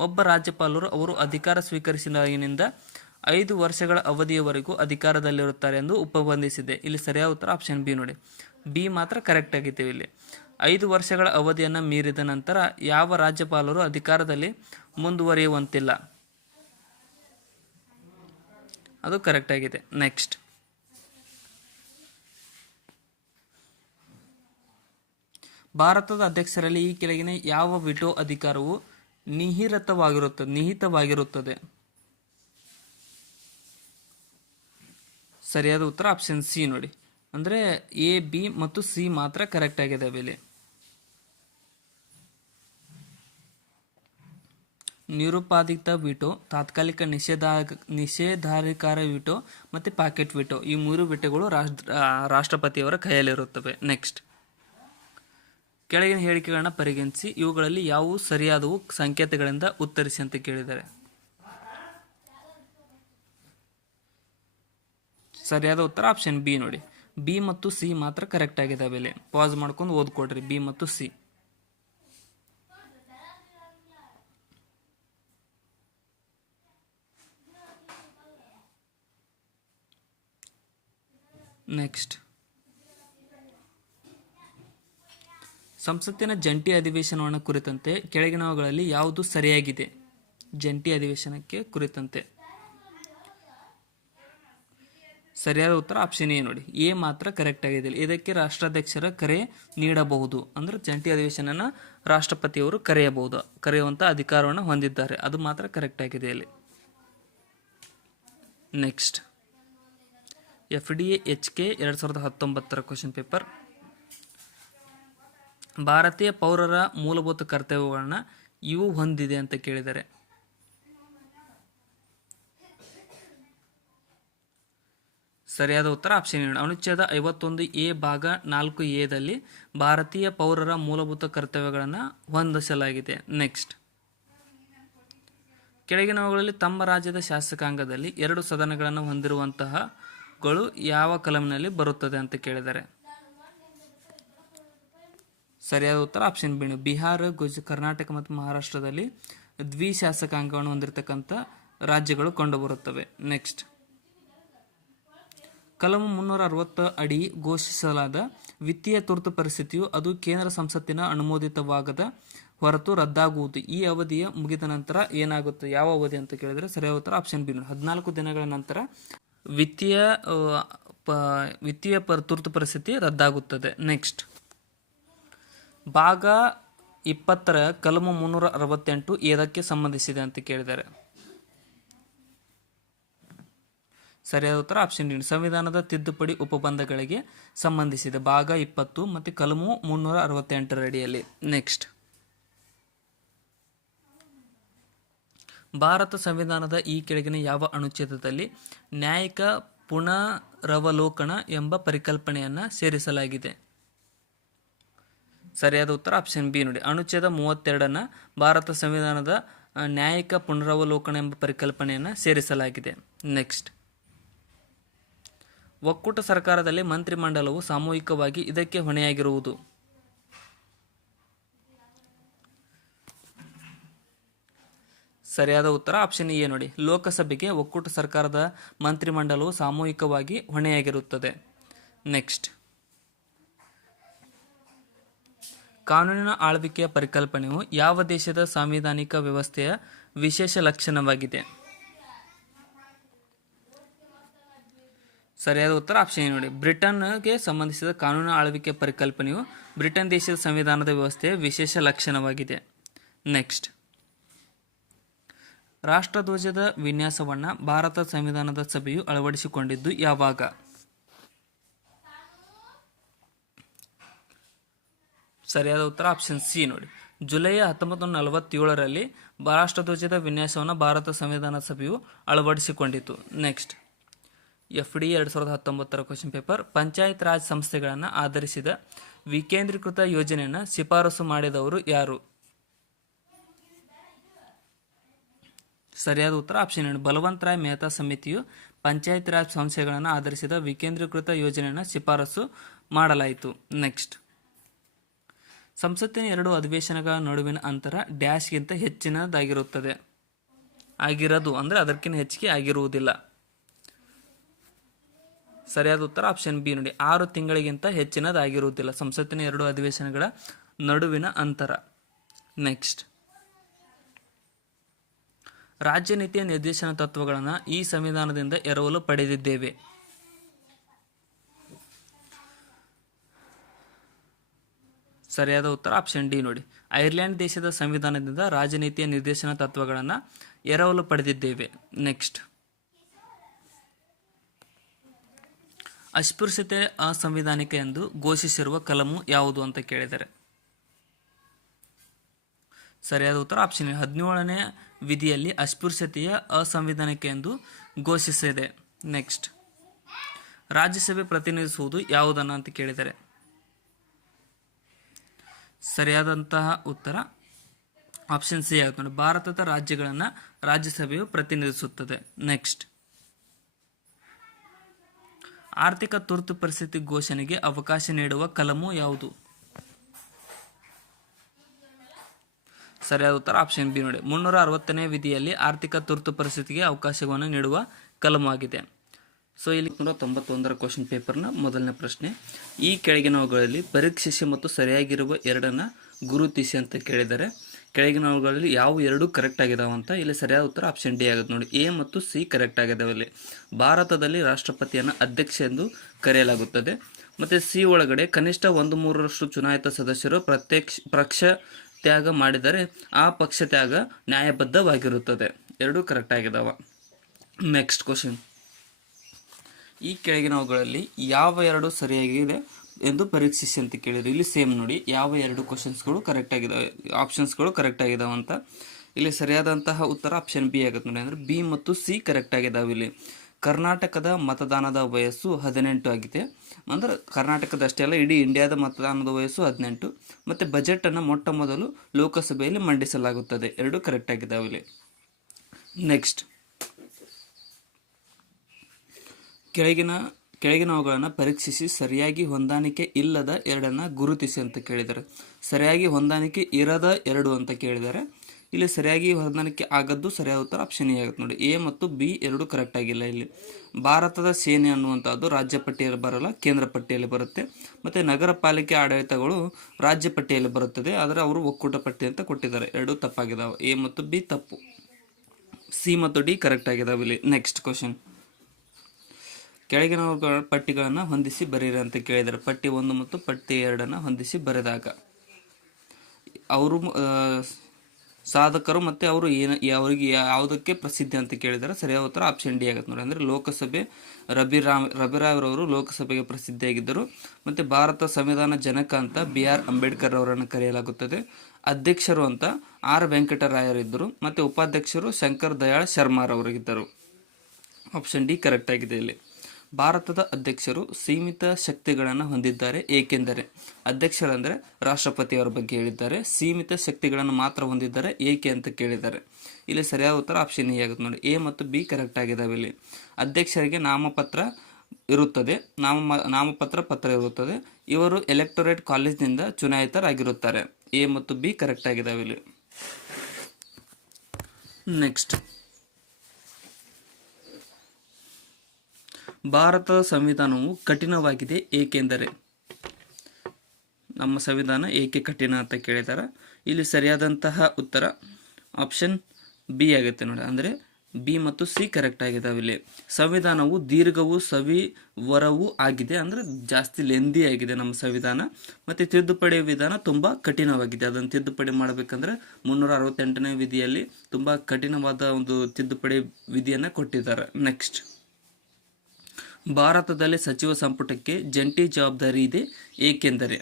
ಒಬ್ಬ ರಾಜ್ಯಪಾಲರು ಅವರು ಅಧಿಕಾರ ಸ್ವೀಕರಿಸಿದಾಗಿನಿಂದ 5 ವರ್ಷಗಳ ಅವಧಿಯವರೆಗೂ ಅಧಿಕಾರದಲ್ಲಿರುತ್ತಾರೆ ಎಂದು ಉಪಬಂಧಿಸಿದೆ. ಇಲ್ಲಿ ಸರಿಯಾದ ಉತ್ತರ ಆಪ್ಷನ್ ಬಿ ನೋಡಿ. ಬಿ ಮಾತ್ರ ಕರೆಕ್ಟ್ ಆಗಿದ್ದೇವೆ. ಇಲ್ಲಿ 5 ವರ್ಷಗಳ ಅವಧಿಯನ್ನು ಮೀರಿದ ನಂತರ ಯಾವ ರಾಜ್ಯಪಾಲರು ಅಧಿಕಾರದಲ್ಲಿ ಮುಂದುವರಿಯುವಂತಿಲ್ಲ, ಅದು ಕರೆಕ್ಟ್ ಆಗಿದೆ. ನೆಕ್ಸ್ಟ್, ಭಾರತದ ಅಧ್ಯಕ್ಷರಲ್ಲಿ ಈ ಕೆಳಗಿನ ಯಾವ ವಿಟೋ ಅಧಿಕಾರವು ನಿಹಿತವಾಗಿರುತ್ತದೆ? ಸರಿಯಾದ ಉತ್ತರ ಆಪ್ಷನ್ ಸಿ ನೋಡಿ. ಅಂದರೆ ಎ, ಬಿ ಮತ್ತು ಸಿ ಮಾತ್ರ ಕರೆಕ್ಟ್ ಆಗಿದೆ. ಬೆಲೆ ನಿರುಪಾಧಿಕ ವಿಟೋ, ತಾತ್ಕಾಲಿಕ ನಿಷೇಧಾಧಿಕಾರ ವಿಟೋ ಮತ್ತು ಪಾಕೆಟ್ ವಿಟೋ, ಈ 3 ವಿಟೋಗಳು ರಾಷ್ಟ್ರಪತಿಯವರ ಕೈಯಲ್ಲಿರುತ್ತವೆ. ನೆಕ್ಸ್ಟ್, ಕೆಳಗಿನ ಹೇಳಿಕೆಗಳನ್ನ ಪರಿಗಣಿಸಿ ಇವುಗಳಲ್ಲಿ ಯಾವುವು ಸರಿಯಾದವು ಸಂಕೇತಗಳಿಂದ ಉತ್ತರಿಸಿ ಅಂತ ಕೇಳಿದ್ದಾರೆ. ಸರಿಯಾದ ಉತ್ತರ ಆಪ್ಷನ್ ಬಿ ನೋಡಿ. ಬಿ ಮತ್ತು ಸಿ ಮಾತ್ರ ಕರೆಕ್ಟ್ ಆಗಿದೆ. ಬೆಲೆ ಪಾಸ್ ಮಾಡ್ಕೊಂಡು ಓದ್ಕೊಡ್ರಿ. ಬಿ ಮತ್ತು ಸಿ. ನೆಕ್ಸ್ಟ್, ಸಂಸತ್ತಿನ ಜಂಟಿ ಅಧಿವೇಶನವನ್ನು ಕುರಿತಂತೆ ಕೆಳಗಿನವುಗಳಲ್ಲಿ ಯಾವುದು ಸರಿಯಾಗಿದೆ? ಜಂಟಿ ಅಧಿವೇಶನಕ್ಕೆ ಕುರಿತಂತೆ ಸರಿಯಾದ ಉತ್ತರ ಆಪ್ಷನ್ ಎ ನೋಡಿ. ಎ ಮಾತ್ರ ಕರೆಕ್ಟ್ ಆಗಿದೆ. ಇದಕ್ಕೆ ರಾಷ್ಟ್ರಾಧ್ಯಕ್ಷರ ಕರೆ ನೀಡಬಹುದು. ಅಂದ್ರೆ ಜಂಟಿ ಅಧಿವೇಶನನ ರಾಷ್ಟ್ರಪತಿಯವರು ಕರೆಯುವಂಥ ಅಧಿಕಾರವನ್ನು ಹೊಂದಿದ್ದಾರೆ. ಅದು ಮಾತ್ರ ಕರೆಕ್ಟ್ ಆಗಿದೆ ಇಲ್ಲಿ. Next, FDA HK 2019 question paper. ಭಾರತೀಯ ಪೌರರ ಮೂಲಭೂತ ಕರ್ತವ್ಯಗಳನ್ನ ಇವು ಹೊಂದಿದೆ ಅಂತ ಕೇಳಿದ್ದಾರೆ. ಸರಿಯಾದ ಉತ್ತರ ಆಪ್ಷನ್ ಎ. ಅನುಚ್ಛೇದ 51A ಭಾಗ 4A ಭಾರತೀಯ ಪೌರರ ಮೂಲಭೂತ ಕರ್ತವ್ಯಗಳನ್ನು ಹೊಂದಿಸಲಾಗಿದೆ. ನೆಕ್ಸ್ಟ್, ಕೆಳಗಿನವುಗಳಲ್ಲಿ ತಮ್ಮ ರಾಜ್ಯದ ಶಾಸಕಾಂಗದಲ್ಲಿ 2 ಸದನಗಳನ್ನು ಹೊಂದಿರುವಂತಹಗಳು ಯಾವ ಕಲಂನಲ್ಲಿ ಬರುತ್ತದೆ ಅಂತ ಕೇಳಿದ್ದಾರೆ. ಸರಿಯಾದ ಉತ್ತರ ಆಪ್ಷನ್ ಬಿ. ಬಿಹಾರ, ಕರ್ನಾಟಕ ಮತ್ತು ಮಹಾರಾಷ್ಟ್ರದಲ್ಲಿ ದ್ವಿಶಾಸಕಾಂಗವನ್ನು ಹೊಂದಿರತಕ್ಕಂಥ ರಾಜ್ಯಗಳು ಕಂಡುಬರುತ್ತವೆ. ನೆಕ್ಸ್ಟ್, ಕಲಮು 360 ಅಡಿ ಘೋಷಿಸಲಾದ ವಿತ್ತೀಯ ತುರ್ತು ಪರಿಸ್ಥಿತಿಯು ಅದು ಕೇಂದ್ರ ಸಂಸತ್ತಿನ ಅನುಮೋದಿತವಾಗದ ಹೊರತು ರದ್ದಾಗುವುದು. ಈ ಅವಧಿಯ ಮುಗಿದ ನಂತರ ಏನಾಗುತ್ತೆ? ಯಾವ ಅವಧಿ ಅಂತ ಕೇಳಿದರೆ ಸರಿಯಾದ ಉತ್ತರ ಆಪ್ಷನ್ ಬಿ. 14 ದಿನಗಳ ನಂತರ ವಿತ್ತೀಯ ತುರ್ತು ಪರಿಸ್ಥಿತಿ ರದ್ದಾಗುತ್ತದೆ. ನೆಕ್ಸ್ಟ್, ಭಾಗ 20 ಕಲಮು 368 ಏದಕ್ಕೆ ಸಂಬಂಧಿಸಿದೆ ಅಂತ ಕೇಳಿದ್ದಾರೆ. ಸರಿಯಾದ ಉತ್ತರ ಆಪ್ಷನ್ ಡಿ. ಸಂವಿಧಾನದ ತಿದ್ದುಪಡಿ ಉಪಬಂಧಗಳಿಗೆ ಸಂಬಂಧಿಸಿದೆ. ಭಾಗ 20 ಮತ್ತು ಕಲಮು 368 ಅಡಿಯಲ್ಲಿ. ನೆಕ್ಸ್ಟ್, ಭಾರತ ಸಂವಿಧಾನದ ಈ ಕೆಳಗಿನ ಯಾವ ಅನುಚ್ಛೇದದಲ್ಲಿ ನ್ಯಾಯಿಕ ಪುನರವಲೋಕನ ಎಂಬ ಪರಿಕಲ್ಪನೆಯನ್ನು ಸೇರಿಸಲಾಗಿದೆ? ಸರಿಯಾದ ಉತ್ತರ ಆಪ್ಷನ್ ಬಿ ನೋಡಿ. ಅನುಚ್ಛೇದ 32 ಭಾರತ ಸಂವಿಧಾನದ ನ್ಯಾಯಿಕ ಪುನರವಲೋಕನ ಎಂಬ ಪರಿಕಲ್ಪನೆಯನ್ನು ಸೇರಿಸಲಾಗಿದೆ. ನೆಕ್ಸ್ಟ್, ಒಕ್ಕೂಟ ಸರ್ಕಾರದಲ್ಲಿ ಮಂತ್ರಿಮಂಡಲವು ಸಾಮೂಹಿಕವಾಗಿ ಇದಕ್ಕೆ ಹೊಣೆಯಾಗಿರುವುದು? ಸರಿಯಾದ ಉತ್ತರ ಆಪ್ಷನ್ ಎ ನೋಡಿ. ಲೋಕಸಭೆಗೆ ಒಕ್ಕೂಟ ಸರ್ಕಾರದ ಮಂತ್ರಿಮಂಡಲವು ಸಾಮೂಹಿಕವಾಗಿ ಹೊಣೆಯಾಗಿರುತ್ತದೆ. ನೆಕ್ಸ್ಟ್, ಕಾನೂನಿನ ಆಳ್ವಿಕೆಯ ಪರಿಕಲ್ಪನೆಯು ಯಾವ ದೇಶದ ಸಾಂವಿಧಾನಿಕ ವ್ಯವಸ್ಥೆಯ ವಿಶೇಷ ಲಕ್ಷಣವಾಗಿದೆ? ಸರಿಯಾದ ಉತ್ತರ ಆಪ್ಷನ್ ಎ ನೋಡಿ. ಬ್ರಿಟನ್ಗೆ ಸಂಬಂಧಿಸಿದ ಕಾನೂನು ಆಳ್ವಿಕೆ ಪರಿಕಲ್ಪನೆಯು ಬ್ರಿಟನ್ ದೇಶದ ಸಂವಿಧಾನದ ವ್ಯವಸ್ಥೆಯ ವಿಶೇಷ ಲಕ್ಷಣವಾಗಿದೆ. ನೆಕ್ಸ್ಟ್, ರಾಷ್ಟ್ರಧ್ವಜದ ವಿನ್ಯಾಸವನ್ನು ಭಾರತ ಸಂವಿಧಾನದ ಸಭೆಯು ಅಳವಡಿಸಿಕೊಂಡಿದ್ದು ಯಾವಾಗ? ಸರಿಯಾದ ಉತ್ತರ ಆಪ್ಷನ್ ಸಿ ನೋಡಿ. ಜುಲೈ 1947ರಲ್ಲಿ ರಾಷ್ಟ್ರಧ್ವಜದ ವಿನ್ಯಾಸವನ್ನು ಭಾರತ ಸಂವಿಧಾನ ಸಭೆಯು ಅಳವಡಿಸಿಕೊಂಡಿತು. Next, FD 2019 question paper. Panchayat Raj ಸಂಸ್ಥೆಗಳನ್ನು ಆಧರಿಸಿದ ವಿಕೇಂದ್ರೀಕೃತ ಯೋಜನೆಯನ್ನು ಶಿಫಾರಸು ಮಾಡಿದವರು ಯಾರು? ಸರಿಯಾದ ಉತ್ತರ ಆಪ್ಷನ್ ಎ ಬಲವಂತ್ ರಾಯ್ ಮೆಹ್ತಾ ಸಮಿತಿಯು ಪಂಚಾಯತ್ ರಾಜ್ ಸಂಸ್ಥೆಗಳನ್ನು ಆಧರಿಸಿದ ವಿಕೇಂದ್ರೀಕೃತ ಯೋಜನೆಯನ್ನು ಶಿಫಾರಸು ಮಾಡಲಾಯಿತು. ನೆಕ್ಸ್ಟ್, ಸಂಸತ್ತಿನ 2 ಅಧಿವೇಶನಗಳ ನಡುವಿನ ಅಂತರ ಡ್ಯಾಶ್ಗಿಂತ ಹೆಚ್ಚಿನದಾಗಿರುತ್ತದೆ. ಆಗಿರೋದು ಅಂದರೆ ಅದಕ್ಕಿಂತ ಹೆಚ್ಚಿಗೆ ಆಗಿರುವುದಿಲ್ಲ. ಸರಿಯಾದ ಉತ್ತರ ಆಪ್ಷನ್ ಬಿ ನೋಡಿ. 6 ತಿಂಗಳಿಗಿಂತ ಹೆಚ್ಚಿನದಾಗಿರುವುದಿಲ್ಲ ಸಂಸತ್ತಿನ 2 ಅಧಿವೇಶನಗಳ ನಡುವಿನ ಅಂತರ. ನೆಕ್ಸ್ಟ್, ರಾಜ್ಯ ನೀತಿಯ ನಿರ್ದೇಶನ ತತ್ವಗಳನ್ನು ಈ ಸಂವಿಧಾನದಿಂದ ಎರವಲು ಪಡೆದಿದ್ದೇವೆ. ಸರಿಯಾದ ಉತ್ತರ ಆಪ್ಷನ್ ಡಿ ನೋಡಿ. ಐರ್ಲೆಂಡ್ ದೇಶದ ಸಂವಿಧಾನದಿಂದ ರಾಜನೀತಿಯ ನಿರ್ದೇಶನ ತತ್ವಗಳನ್ನು ಎರವಲು ಪಡೆದಿದ್ದೇವೆ. ನೆಕ್ಸ್ಟ್, ಅಸ್ಪೃಶ್ಯತೆ ಅಸಂವಿಧಾನಿಕ ಎಂದು ಘೋಷಿಸಿರುವ ಕಲಮು ಯಾವುದು ಅಂತ ಕೇಳಿದ್ದಾರೆ. ಸರಿಯಾದ ಉತ್ತರ ಆಪ್ಷನ್ 17ನೇ ವಿಧಿಯಲ್ಲಿ ಅಸ್ಪೃಶ್ಯತೆಯ ಅಸಂವಿಧಾನಿಕ ಎಂದು ಘೋಷಿಸಿದೆ. ನೆಕ್ಸ್ಟ್, ರಾಜ್ಯಸಭೆ ಪ್ರತಿನಿಧಿಸುವುದು ಯಾವುದನ್ನು ಅಂತ ಕೇಳಿದ್ದಾರೆ. ಸರಿಯಾದಂತಹ ಉತ್ತರ ಆಪ್ಷನ್ ಸಿ ಆಗುತ್ತೆ ನೋಡಿ. ಭಾರತದ ರಾಜ್ಯಗಳನ್ನು ರಾಜ್ಯಸಭೆಯು ಪ್ರತಿನಿಧಿಸುತ್ತದೆ. ನೆಕ್ಸ್ಟ್, ಆರ್ಥಿಕ ತುರ್ತು ಪರಿಸ್ಥಿತಿ ಘೋಷಣೆಗೆ ಅವಕಾಶ ನೀಡುವ ಕಲಮು ಯಾವುದು? ಸರಿಯಾದ ಉತ್ತರ ಆಪ್ಷನ್ ಬಿ ನೋಡಿ. 360ನೇ ವಿಧಿಯಲ್ಲಿ ಆರ್ಥಿಕ ತುರ್ತು ಪರಿಸ್ಥಿತಿಗೆ ಅವಕಾಶವನ್ನು ನೀಡುವ ಕಲಮು ಆಗಿದೆ. ಸೊ ಇಲ್ಲಿ 191ರ ಕ್ವಶನ್ ಪೇಪರ್ನ ಮೊದಲನೇ ಪ್ರಶ್ನೆ. ಈ ಕೆಳಗಿನವುಗಳಲ್ಲಿ ಪರೀಕ್ಷಿಸಿ ಮತ್ತು ಸರಿಯಾಗಿರುವ ಎರಡನ್ನು ಗುರುತಿಸಿ ಅಂತ ಕೇಳಿದ್ದಾರೆ. ಕೆಳಗಿನವುಗಳಲ್ಲಿ ಯಾವ 2 ಕರೆಕ್ಟ್ ಆಗಿದಾವೆ ಅಂತ. ಇಲ್ಲಿ ಸರಿಯಾದ ಉತ್ತರ ಆಪ್ಷನ್ ಡಿ ಆಗುತ್ತೆ ನೋಡಿ. ಎ ಮತ್ತು ಸಿ ಕರೆಕ್ಟ್ ಆಗಿದಾವೆ. ಇಲ್ಲಿ ಭಾರತದಲ್ಲಿ ರಾಷ್ಟ್ರಪತಿಯನ್ನು ಅಧ್ಯಕ್ಷ ಎಂದು ಕರೆಯಲಾಗುತ್ತದೆ. ಮತ್ತು ಸಿ ಒಳಗಡೆ ಕನಿಷ್ಠ 1/3 ಚುನಾಯಿತ ಸದಸ್ಯರು ಪಕ್ಷ ತ್ಯಾಗ ಮಾಡಿದರೆ ಆ ಪಕ್ಷ ತ್ಯಾಗ ನ್ಯಾಯಬದ್ಧವಾಗಿರುತ್ತದೆ. 2 ಕರೆಕ್ಟ್ ಆಗಿದಾವೆ. ನೆಕ್ಸ್ಟ್ ಕ್ವಶನ್, ಈ ಕೆಳಗಿನವುಗಳಲ್ಲಿ ಯಾವ 2 ಸರಿಯಾಗಿದೆ ಎಂದು ಪರೀಕ್ಷಿಸಿ ಅಂತ ಕೇಳಿದ್ರು. ಇಲ್ಲಿ ಸೇಮ್ ನೋಡಿ, ಯಾವ 2 ಕ್ವಶನ್ಸ್ಗಳು ಕರೆಕ್ಟ್ ಆಗಿದಾವೆ, ಆಪ್ಷನ್ಸ್ಗಳು ಕರೆಕ್ಟ್ ಆಗಿದಾವೆ ಅಂತ. ಇಲ್ಲಿ ಸರಿಯಾದಂತಹ ಉತ್ತರ ಆಪ್ಷನ್ ಬಿ ಆಗುತ್ತೆ ನೋಡಿ. ಅಂದರೆ ಬಿ ಮತ್ತು ಸಿ ಕರೆಕ್ಟ್ ಆಗಿದಾವೆ. ಇಲ್ಲಿ ಕರ್ನಾಟಕದ ಮತದಾನದ ವಯಸ್ಸು 18 ಆಗಿದೆ. ಅಂದರೆ ಕರ್ನಾಟಕದಷ್ಟೇ ಅಲ್ಲ, ಇಡೀ ಇಂಡಿಯಾದ ಮತದಾನದ ವಯಸ್ಸು 18. ಮತ್ತು ಬಜೆಟನ್ನು ಮೊಟ್ಟ ಮೊದಲು ಲೋಕಸಭೆಯಲ್ಲಿ ಮಂಡಿಸಲಾಗುತ್ತದೆ. 2 ಕರೆಕ್ಟ್ ಆಗಿದ್ದಾವೆ ಇಲ್ಲಿ. ನೆಕ್ಸ್ಟ್, ಕೆಳಗಿನವುಗಳನ್ನು ಪರೀಕ್ಷಿಸಿ ಸರಿಯಾಗಿ ಹೊಂದಾಣಿಕೆ ಇಲ್ಲದ 2 ಗುರುತಿಸಿ ಅಂತ ಕೇಳಿದ್ದಾರೆ. ಸರಿಯಾಗಿ ಹೊಂದಾಣಿಕೆ ಇರದ 2 ಅಂತ ಕೇಳಿದ್ದಾರೆ. ಇಲ್ಲಿ ಸರಿಯಾಗಿ ಹೊಂದಾಣಿಕೆ ಆಗದ್ದು ಸರಿಯಾದ ಉತ್ತರ ಆಪ್ಷನ್ ಎ ಆಗುತ್ತೆ ನೋಡಿ. ಎ ಮತ್ತು ಬಿ 2 ಕರೆಕ್ಟ್ ಆಗಿಲ್ಲ. ಇಲ್ಲಿ ಭಾರತದ ಸೇನೆ ಅನ್ನುವಂಥದ್ದು ರಾಜ್ಯ ಪಟ್ಟಿಯಲ್ಲಿ ಬರಲ್ಲ, ಕೇಂದ್ರ ಪಟ್ಟಿಯಲ್ಲಿ ಬರುತ್ತೆ. ಮತ್ತು ನಗರ ಪಾಲಿಕೆ ಆಡಳಿತಗಳು ರಾಜ್ಯ ಪಟ್ಟಿಯಲ್ಲಿ ಬರುತ್ತದೆ, ಆದರೆ ಅವರು ಒಕ್ಕೂಟ ಪಟ್ಟಿ ಅಂತ ಕೊಟ್ಟಿದ್ದಾರೆ. 2 ತಪ್ಪಾಗಿದ್ದಾವೆ. ಎ ಮತ್ತು ಬಿ ತಪ್ಪು. ಸಿ ಮತ್ತು ಡಿ ಕರೆಕ್ಟ್ ಆಗಿದ್ದಾವೆ ಇಲ್ಲಿ. ನೆಕ್ಸ್ಟ್ ಕ್ವಶನ್, ಕೆಳಗಿನವುಗಳ ಪಟ್ಟಿಗಳನ್ನು ಹೊಂದಿಸಿ ಬರೆಯಿರಿ ಅಂತ ಕೇಳಿದ್ದಾರೆ. ಪಟ್ಟಿ 1 ಮತ್ತು ಪಟ್ಟಿ 2 ಹೊಂದಿಸಿ ಬರೆದಾಗ ಅವರು ಸಾಧಕರು ಮತ್ತು ಅವರು ಅವರಿಗೆ ಯಾವುದಕ್ಕೆ ಪ್ರಸಿದ್ಧಿ ಅಂತ ಕೇಳಿದ್ದಾರೆ. ಸರಿಯಾದ ಉತ್ತರ ಆಪ್ಷನ್ ಡಿ ಆಗುತ್ತೆ ನೋಡಿ. ಅಂದರೆ ಲೋಕಸಭೆ ರವಿರಾವ್ರವರು ಲೋಕಸಭೆಗೆ ಪ್ರಸಿದ್ಧಿಯಾಗಿದ್ದರು. ಮತ್ತು ಭಾರತ ಸಂವಿಧಾನ ಜನಕ ಅಂತ BR ಅಂಬೇಡ್ಕರ್ ಅವರನ್ನು ಕರೆಯಲಾಗುತ್ತದೆ. ಅಧ್ಯಕ್ಷರು ಅಂತ R ವೆಂಕಟರಾಯರಿದ್ದರು. ಮತ್ತು ಉಪಾಧ್ಯಕ್ಷರು ಶಂಕರ್ ದಯಾಳ್ ಶರ್ಮಾರವರಿಗಿದ್ದರು. ಆಪ್ಷನ್ ಡಿ ಕರೆಕ್ಟ್ ಆಗಿದೆ ಇಲ್ಲಿ. ಭಾರತದ ಅಧ್ಯಕ್ಷರು ಸೀಮಿತ ಶಕ್ತಿಗಳನ್ನು ಹೊಂದಿದ್ದಾರೆ, ಏಕೆಂದರೆ ಅಧ್ಯಕ್ಷರಂದರೆ ರಾಷ್ಟ್ರಪತಿಯವರ ಬಗ್ಗೆ ಹೇಳಿದ್ದಾರೆ. ಸೀಮಿತ ಶಕ್ತಿಗಳನ್ನು ಮಾತ್ರ ಹೊಂದಿದ್ದಾರೆ, ಏಕೆ ಅಂತ ಕೇಳಿದ್ದಾರೆ. ಇಲ್ಲಿ ಸರಿಯಾದ ಉತ್ತರ ಆಪ್ಷನ್ ಎ ಆಗುತ್ತೆ ನೋಡಿ. ಎ ಮತ್ತು ಬಿ ಕರೆಕ್ಟ್ ಆಗಿದ್ದಾವೆ. ಇಲ್ಲಿ ಅಧ್ಯಕ್ಷರಿಗೆ ನಾಮಪತ್ರ ಇರುತ್ತದೆ, ನಾಮಪತ್ರ ಇರುತ್ತದೆ. ಇವರು ಎಲೆಕ್ಟೋರೇಟ್ ಕಾಲೇಜ್ನಿಂದ ಚುನಾಯಿತರಾಗಿರುತ್ತಾರೆ. ಎ ಮತ್ತು ಬಿ ಕರೆಕ್ಟ್ ಆಗಿದ್ದಾವೆ ಇಲ್ಲಿ. ನೆಕ್ಸ್ಟ್, ಭಾರತದ ಸಂವಿಧಾನವು ಕಠಿಣವಾಗಿದೆ ಏಕೆಂದರೆ. ನಮ್ಮ ಸಂವಿಧಾನ ಏಕೆ ಕಠಿಣ ಅಂತ ಕೇಳಿದ್ದಾರೆ. ಇಲ್ಲಿ ಸರಿಯಾದಂತಹ ಉತ್ತರ ಆಪ್ಷನ್ ಬಿ ಆಗುತ್ತೆ ನೋಡಿ. ಅಂದರೆ ಬಿ ಮತ್ತು ಸಿ ಕರೆಕ್ಟ್ ಆಗಿದ್ದಾವೆ. ಇಲ್ಲಿ ಸಂವಿಧಾನವು ದೀರ್ಘವೂ ಸವಿವರವೂ ಆಗಿದೆ, ಅಂದರೆ ಜಾಸ್ತಿ ಲೆಂದಿ ಆಗಿದೆ ನಮ್ಮ ಸಂವಿಧಾನ. ಮತ್ತು ತಿದ್ದುಪಡಿ ವಿಧಾನ ತುಂಬ ಕಠಿಣವಾಗಿದೆ. ಅದನ್ನು ತಿದ್ದುಪಡಿ ಮಾಡಬೇಕಂದ್ರೆ 368ನೇ ವಿಧಿಯಲ್ಲಿ ತುಂಬ ಕಠಿಣವಾದ ಒಂದು ತಿದ್ದುಪಡಿ ವಿಧಿಯನ್ನು ಕೊಟ್ಟಿದ್ದಾರೆ. ನೆಕ್ಸ್ಟ್, ಭಾರತದಲ್ಲಿ ಸಚಿವ ಸಂಪುಟಕ್ಕೆ ಜಂಟಿ ಜವಾಬ್ದಾರಿ ಇದೆ ಏಕೆಂದರೆ,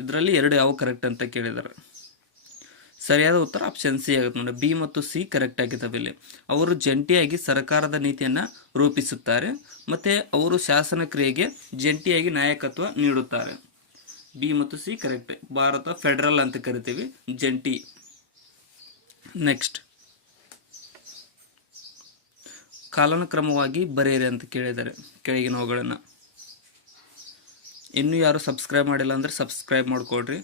ಇದರಲ್ಲಿ ಎರಡು ಯಾವ ಕರೆಕ್ಟ್ ಅಂತ ಕೇಳಿದ್ದಾರೆ. ಸರಿಯಾದ ಉತ್ತರ ಆಪ್ಷನ್ ಸಿ ಆಗುತ್ತೆ ನೋಡಿ. ಬಿ ಮತ್ತು ಸಿ ಕರೆಕ್ಟ್ ಆಗಿದ್ದಾವೆ. ಇಲ್ಲಿ ಅವರು ಜಂಟಿಯಾಗಿ ಸರ್ಕಾರದ ನೀತಿಯನ್ನು ರೂಪಿಸುತ್ತಾರೆ ಮತ್ತು ಅವರು ಶಾಸನ ಕ್ರಿಯೆಗೆ ಜಂಟಿಯಾಗಿ ನಾಯಕತ್ವ ನೀಡುತ್ತಾರೆ. ಬಿ ಮತ್ತು ಸಿ ಕರೆಕ್ಟ್. ಭಾರತ ಫೆಡರಲ್ ಅಂತ ಕರಿತೀವಿ, ಜಂಟಿ. ನೆಕ್ಸ್ಟ್, ಕಾಲಾನುಕ್ರಮವಾಗಿ ಬರೆಯಿರಿ ಅಂತ ಕೇಳಿದ್ದಾರೆ ಕೆಳಗಿನವುಗಳನ್ನು. ಇನ್ನೂ ಯಾರು ಸಬ್ಸ್ಕ್ರೈಬ್ ಮಾಡಿಲ್ಲ ಅಂದರೆ ಸಬ್ಸ್ಕ್ರೈಬ್ ಮಾಡಿಕೊಡ್ರಿ.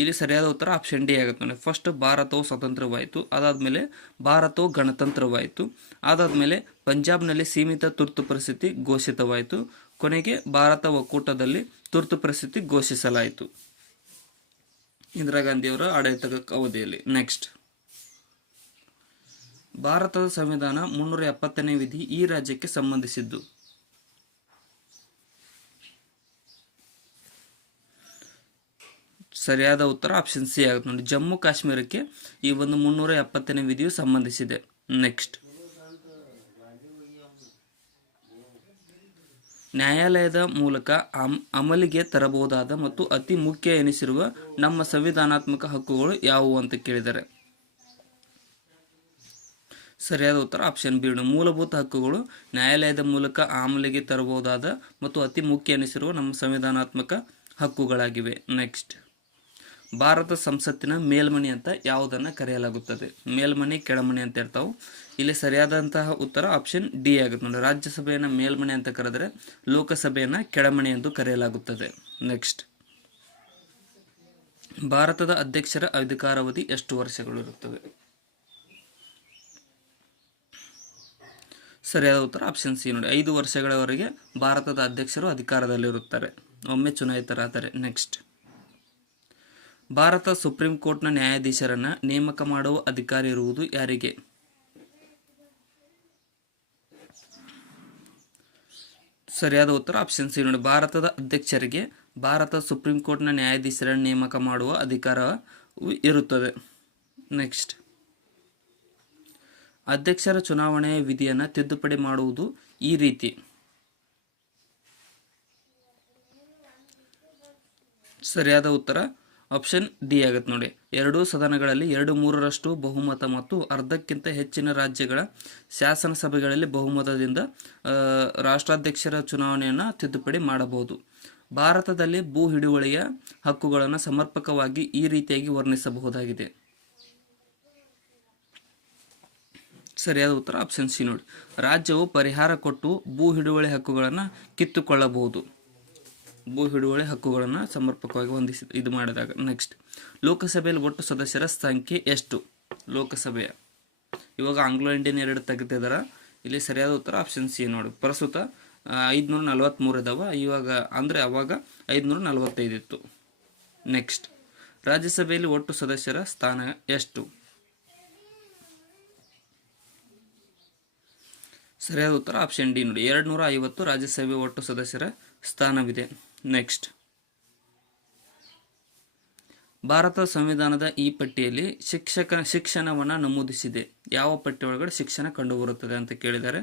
ಇಲ್ಲಿ ಸರಿಯಾದ ಉತ್ತರ ಆಪ್ಷನ್ ಡಿ ಆಗುತ್ತೆ ನೋಡಿ. ಫಸ್ಟ್ ಭಾರತವು ಸ್ವತಂತ್ರವಾಯಿತು, ಅದಾದಮೇಲೆ ಭಾರತವು ಗಣತಂತ್ರವಾಯಿತು, ಅದಾದಮೇಲೆ ಪಂಜಾಬ್ನಲ್ಲಿ ಸೀಮಿತ ತುರ್ತು ಪರಿಸ್ಥಿತಿ ಘೋಷಿತವಾಯಿತು, ಕೊನೆಗೆ ಭಾರತ ಒಕ್ಕೂಟದಲ್ಲಿ ತುರ್ತು ಪರಿಸ್ಥಿತಿ ಘೋಷಿಸಲಾಯಿತು ಇಂದಿರಾ ಗಾಂಧಿಯವರ ಆಡಳಿತ ಅವಧಿಯಲ್ಲಿ. ನೆಕ್ಸ್ಟ್, ಭಾರತದ ಸಂವಿಧಾನ 370ನೇ ವಿಧಿ ಈ ರಾಜ್ಯಕ್ಕೆ ಸಂಬಂಧಿಸಿದ್ದು. ಸರಿಯಾದ ಉತ್ತರ ಆಪ್ಷನ್ ಸಿ ಆಗುತ್ತೆ ನೋಡಿ. ಜಮ್ಮು ಕಾಶ್ಮೀರಕ್ಕೆ ಈ ಒಂದು 370ನೇ ವಿಧಿಯು ಸಂಬಂಧಿಸಿದೆ. ನೆಕ್ಸ್ಟ್, ನ್ಯಾಯಾಲಯದ ಮೂಲಕ ಅಮಲಿಗೆ ತರಬಹುದಾದ ಮತ್ತು ಅತಿ ಮುಖ್ಯ ಎನಿಸಿರುವ ನಮ್ಮ ಸಂವಿಧಾನಾತ್ಮಕ ಹಕ್ಕುಗಳು ಯಾವುವು ಅಂತ ಕೇಳಿದ್ದಾರೆ. ಸರಿಯಾದ ಉತ್ತರ ಆಪ್ಷನ್ ಬಿ. ಮೂಲಭೂತ ಹಕ್ಕುಗಳು ನ್ಯಾಯಾಲಯದ ಮೂಲಕ ಅಮಲಿಗೆ ತರಬಹುದಾದ ಮತ್ತು ಅತಿ ಮುಖ್ಯ ಎನಿಸಿರುವ ನಮ್ಮ ಸಂವಿಧಾನಾತ್ಮಕ ಹಕ್ಕುಗಳಾಗಿವೆ. ನೆಕ್ಸ್ಟ್, ಭಾರತ ಸಂಸತ್ತಿನ ಮೇಲ್ಮನೆ ಅಂತ ಯಾವುದನ್ನು ಕರೆಯಲಾಗುತ್ತದೆ? ಮೇಲ್ಮನೆ, ಕೆಳಮನೆ ಅಂತ ಇರ್ತಾವೆ. ಇಲ್ಲಿ ಸರಿಯಾದಂತಹ ಉತ್ತರ ಆಪ್ಷನ್ ಡಿ ಆಗುತ್ತೆ ನೋಡಿ. ರಾಜ್ಯಸಭೆಯನ್ನು ಮೇಲ್ಮನೆ ಅಂತ ಕರೆದರೆ ಲೋಕಸಭೆಯನ್ನು ಕೆಳಮನೆ ಎಂದು ಕರೆಯಲಾಗುತ್ತದೆ. ನೆಕ್ಸ್ಟ್, ಭಾರತದ ಅಧ್ಯಕ್ಷರ ಅಧಿಕಾರಾವಧಿ ಎಷ್ಟು ವರ್ಷಗಳು ಇರುತ್ತವೆ? ಸರಿಯಾದ ಉತ್ತರ ಆಪ್ಷನ್ ಸಿ ನೋಡಿ. 5 ವರ್ಷಗಳವರೆಗೆ ಭಾರತದ ಅಧ್ಯಕ್ಷರು ಅಧಿಕಾರದಲ್ಲಿರುತ್ತಾರೆ, ಒಮ್ಮೆ ಚುನಾಯಿತರಾದರೆ. ನೆಕ್ಸ್ಟ್, ಭಾರತ ಸುಪ್ರೀಂ ಕೋರ್ಟ್ನ ನ್ಯಾಯಾಧೀಶರನ್ನು ನೇಮಕ ಮಾಡುವ ಅಧಿಕಾರ ಇರುವುದು ಯಾರಿಗೆ? ಸರಿಯಾದ ಉತ್ತರ ಆಪ್ಷನ್ ಸಿ ನೋಡಿ. ಭಾರತದ ಅಧ್ಯಕ್ಷರಿಗೆ ಭಾರತ ಸುಪ್ರೀಂ ಕೋರ್ಟ್ನ ನ್ಯಾಯಾಧೀಶರನ್ನು ನೇಮಕ ಮಾಡುವ ಅಧಿಕಾರ ಇರುತ್ತದೆ. ನೆಕ್ಸ್ಟ್, ಅಧ್ಯಕ್ಷರ ಚುನಾವಣೆಯ ವಿಧಿಯನ್ನು ತಿದ್ದುಪಡಿ ಮಾಡುವುದು ಈ ರೀತಿ. ಸರಿಯಾದ ಉತ್ತರ ಆಪ್ಷನ್ ಡಿ ಆಗುತ್ತೆ ನೋಡಿ. ಎರಡೂ ಸದನಗಳಲ್ಲಿ 2/3ರಷ್ಟು ಬಹುಮತ ಮತ್ತು ಅರ್ಧಕ್ಕಿಂತ ಹೆಚ್ಚಿನ ರಾಜ್ಯಗಳ ಶಾಸನಸಭೆಗಳಲ್ಲಿ ಬಹುಮತದಿಂದ ರಾಷ್ಟ್ರಾಧ್ಯಕ್ಷರ ಚುನಾವಣೆಯನ್ನು ತಿದ್ದುಪಡಿ ಮಾಡಬಹುದು. ಭಾರತದಲ್ಲಿ ಭೂ ಹಿಡುವಳಿಯ ಹಕ್ಕುಗಳನ್ನು ಸಮರ್ಪಕವಾಗಿ ಈ ರೀತಿಯಾಗಿ ವರ್ಣಿಸಬಹುದಾಗಿದೆ. ಸರಿಯಾದ ಉತ್ತರ ಆಪ್ಷನ್ ಸಿ ನೋಡಿ. ರಾಜ್ಯವು ಪರಿಹಾರ ಕೊಟ್ಟು ಭೂ ಹಿಡುವಳಿ ಹಕ್ಕುಗಳನ್ನು ಕಿತ್ತುಕೊಳ್ಳಬಹುದು. ಭೂ ಹಿಡುವಳಿ ಹಕ್ಕುಗಳನ್ನು ಸಮರ್ಪಕವಾಗಿ ಇದು ಮಾಡಿದಾಗ. ನೆಕ್ಸ್ಟ್, ಲೋಕಸಭೆಯಲ್ಲಿ ಒಟ್ಟು ಸದಸ್ಯರ ಸಂಖ್ಯೆ ಎಷ್ಟು? ಲೋಕಸಭೆಯ ಇವಾಗ ಆಂಗ್ಲೋ ಇಂಡಿಯನ್ 2 ತೆಗೆದಿದ್ದಾರೆ. ಇಲ್ಲಿ ಸರಿಯಾದ ಉತ್ತರ ಆಪ್ಷನ್ ಸಿ ನೋಡಿ. ಪ್ರಸ್ತುತ 543 ಇದಾವೆ, ಇವಾಗ ಅಂದರೆ ಅವಾಗ 545 ಇತ್ತು. ನೆಕ್ಸ್ಟ್, ರಾಜ್ಯಸಭೆಯಲ್ಲಿ ಒಟ್ಟು ಸದಸ್ಯರ ಸ್ಥಾನ ಎಷ್ಟು? ಸರಿಯಾದ ಉತ್ತರ ಆಪ್ಷನ್ ಡಿ ನೋಡಿ. 250 ರಾಜ್ಯಸಭೆ ಒಟ್ಟು ಸದಸ್ಯರ ಸ್ಥಾನವಿದೆ. ನೆಕ್ಸ್ಟ್, ಭಾರತ ಸಂವಿಧಾನದ ಈ ಪಟ್ಟಿಯಲ್ಲಿ ಶಿಕ್ಷಣವನ್ನು ನಮೂದಿಸಿದೆ. ಯಾವ ಪಟ್ಟಿ ಒಳಗಡೆ ಶಿಕ್ಷಣ ಕಂಡುಬರುತ್ತದೆ ಅಂತ ಕೇಳಿದ್ದಾರೆ.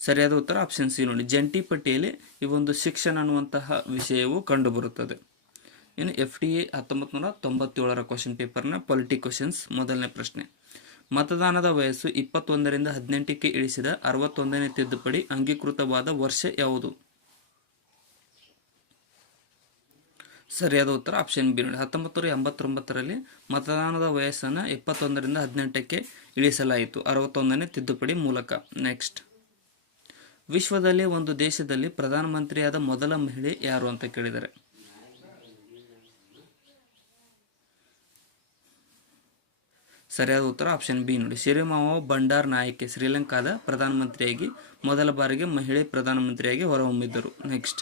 ಸರಿಯಾದ ಉತ್ತರ ಆಪ್ಷನ್ ಸಿ ನೋಡಿ. ಜಂಟಿ ಪಟ್ಟಿಯಲ್ಲಿ ಈ ಒಂದು ಶಿಕ್ಷಣ ಅನ್ನುವಂತಹ ವಿಷಯವು ಕಂಡುಬರುತ್ತದೆ. ಇನ್ನು FDA 1997ರ ಕ್ವಶನ್ ಪೇಪರ್ನ ಪೊಲಿಟಿ ಕ್ವಶನ್ಸ್. ಮೊದಲನೇ ಪ್ರಶ್ನೆ, ಮತದಾನದ ವಯಸ್ಸು 21ರಿಂದ 18ಕ್ಕೆ ಇಳಿಸಿದ 61ನೇ ತಿದ್ದುಪಡಿ ಅಂಗೀಕೃತವಾದ ವರ್ಷ ಯಾವುದು? ಸರಿಯಾದ ಉತ್ತರ ಆಪ್ಷನ್ ಬಿ ನೋಡಿ. 1989ರಲ್ಲಿ ಮತದಾನದ ವಯಸ್ಸನ್ನು 21ರಿಂದ 18ಕ್ಕೆ ಇಳಿಸಲಾಯಿತು 61ನೇ ತಿದ್ದುಪಡಿ ಮೂಲಕ. ನೆಕ್ಸ್ಟ್, ವಿಶ್ವದಲ್ಲಿ ಒಂದು ದೇಶದಲ್ಲಿ ಪ್ರಧಾನಮಂತ್ರಿಯಾದ ಮೊದಲ ಮಹಿಳೆ ಯಾರು ಅಂತ ಕೇಳಿದ್ದಾರೆ. ಸರಿಯಾದ ಉತ್ತರ ಆಪ್ಷನ್ ಬಿ ನೋಡಿ. ಸಿರಿಮಾವ ಬಂಡಾರ್ ನಾಯಕೆ ಶ್ರೀಲಂಕಾದ ಪ್ರಧಾನಮಂತ್ರಿಯಾಗಿ ಮೊದಲ ಬಾರಿಗೆ ಮಹಿಳೆ ಪ್ರಧಾನಮಂತ್ರಿಯಾಗಿ ಹೊರಹೊಮ್ಮಿದ್ದರು. ನೆಕ್ಸ್ಟ್,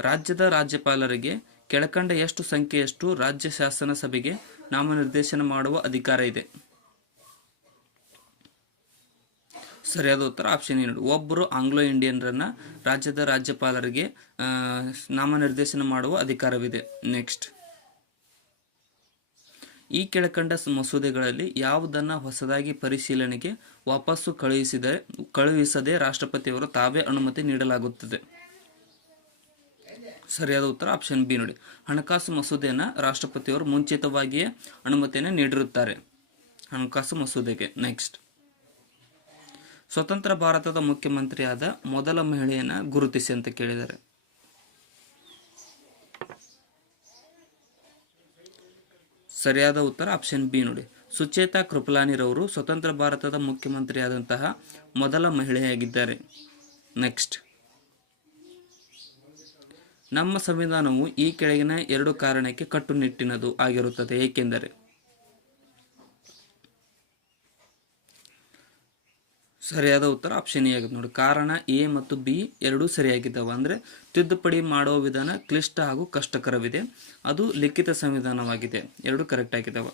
ರಾಜ್ಯದ ರಾಜ್ಯಪಾಲರಿಗೆ ಕೆಳಕಂಡ ಎಷ್ಟು ಸಂಖ್ಯೆಯಷ್ಟು ರಾಜ್ಯ ಶಾಸನ ಸಭೆಗೆ ನಾಮನಿರ್ದೇಶನ ಮಾಡುವ ಅಧಿಕಾರ ಇದೆ? ಸರಿಯಾದ ಉತ್ತರ ಆಪ್ಷನ್ ಎರಡು. ಒಬ್ಬರು ಆಂಗ್ಲೋ ಇಂಡಿಯನ್ರನ್ನ ರಾಜ್ಯದ ರಾಜ್ಯಪಾಲರಿಗೆ ನಾಮನಿರ್ದೇಶನ ಮಾಡುವ ಅಧಿಕಾರವಿದೆ. ನೆಕ್ಸ್ಟ್, ಈ ಕೆಳಕಂಡ ಮಸೂದೆಗಳಲ್ಲಿ ಯಾವುದನ್ನು ಹೊಸದಾಗಿ ಪರಿಶೀಲನೆಗೆ ವಾಪಸ್ಸು ಕಳುಹಿಸದೆ ರಾಷ್ಟ್ರಪತಿಯವರು ತಾವೇ ಅನುಮತಿ ನೀಡಲಾಗುತ್ತದೆ? ಸರಿಯಾದ ಉತ್ತರ ಆಪ್ಷನ್ ಬಿ ನೋಡಿ. ಹಣಕಾಸು ಮಸೂದೆಯನ್ನು ರಾಷ್ಟ್ರಪತಿಯವರು ಮುಂಚಿತವಾಗಿಯೇ ಅನುಮತಿಯನ್ನು ನೀಡಿರುತ್ತಾರೆ ಹಣಕಾಸು ಮಸೂದೆಗೆ. ನೆಕ್ಸ್ಟ್, ಸ್ವತಂತ್ರ ಭಾರತದ ಮುಖ್ಯಮಂತ್ರಿಯಾದ ಮೊದಲ ಮಹಿಳೆಯನ್ನು ಗುರುತಿಸಿ ಅಂತ ಕೇಳಿದ್ದಾರೆ. ಸರಿಯಾದ ಉತ್ತರ ಆಪ್ಷನ್ ಬಿ ನೋಡಿ. ಸುಚೇತಾ ಕೃಪಲಾನಿರವರು ಸ್ವತಂತ್ರ ಭಾರತದ ಮುಖ್ಯಮಂತ್ರಿಯಾದಂತಹ ಮೊದಲ ಮಹಿಳೆಯಾಗಿದ್ದಾರೆ. ನೆಕ್ಸ್ಟ್, ನಮ್ಮ ಸಂವಿಧಾನವು ಈ ಕೆಳಗಿನ ಎರಡು ಕಾರಣಕ್ಕೆ ಕಟ್ಟುನಿಟ್ಟಿನದು ಆಗಿರುತ್ತದೆ ಏಕೆಂದರೆ? ಸರಿಯಾದ ಉತ್ತರ ಆಪ್ಷನ್ ಎ ಆಗುತ್ತೆ ನೋಡಿ. ಕಾರಣ ಎ ಮತ್ತು ಬಿ ಎರಡೂ ಸರಿಯಾಗಿದ್ದಾವೆ. ಅಂದರೆ ತಿದ್ದುಪಡಿ ಮಾಡುವ ವಿಧಾನ ಕ್ಲಿಷ್ಟ ಹಾಗೂ ಕಷ್ಟಕರವಿದೆ. ಅದು ಲಿಖಿತ ಸಂವಿಧಾನವಾಗಿದೆ. ಎರಡು ಕರೆಕ್ಟ್ ಆಗಿದ್ದಾವೆ.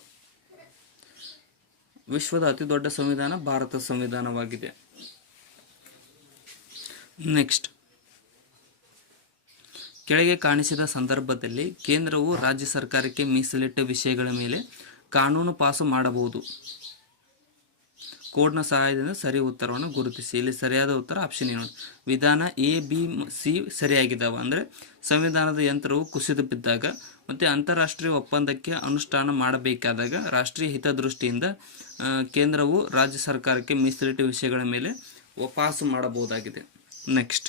ವಿಶ್ವದ ಅತಿ ದೊಡ್ಡ ಸಂವಿಧಾನ ಭಾರತ ಸಂವಿಧಾನವಾಗಿದೆ. ನೆಕ್ಸ್ಟ್, ಕೆಳಗೆ ಕಾಣಿಸಿದ ಸಂದರ್ಭದಲ್ಲಿ ಕೇಂದ್ರವು ರಾಜ್ಯ ಸರ್ಕಾರಕ್ಕೆ ಮೀಸಲಿಟ್ಟ ವಿಷಯಗಳ ಮೇಲೆ ಕಾನೂನು ಪಾಸು ಮಾಡಬಹುದು. ಕೋಡ್ನ ಸಹಾಯದಿಂದ ಸರಿ ಉತ್ತರವನ್ನು ಗುರುತಿಸಿ. ಇಲ್ಲಿ ಸರಿಯಾದ ಉತ್ತರ ಆಪ್ಷನ್ ಏನು? ವಿಧಾನ ಎ, ಬಿ, ಸಿ ಸರಿಯಾಗಿದ್ದಾವೆ. ಅಂದರೆ ಸಂವಿಧಾನದ ಯಂತ್ರವು ಕುಸಿದು ಬಿದ್ದಾಗ ಮತ್ತು ಅಂತಾರಾಷ್ಟ್ರೀಯ ಒಪ್ಪಂದಕ್ಕೆ ಅನುಷ್ಠಾನ ಮಾಡಬೇಕಾದಾಗ ರಾಷ್ಟ್ರೀಯ ಹಿತದೃಷ್ಟಿಯಿಂದ ಕೇಂದ್ರವು ರಾಜ್ಯ ಸರ್ಕಾರಕ್ಕೆ ಮೀಸಲಿಟ್ಟ ವಿಷಯಗಳ ಮೇಲೆ ಪಾಸು ಮಾಡಬಹುದಾಗಿದೆ. ನೆಕ್ಸ್ಟ್,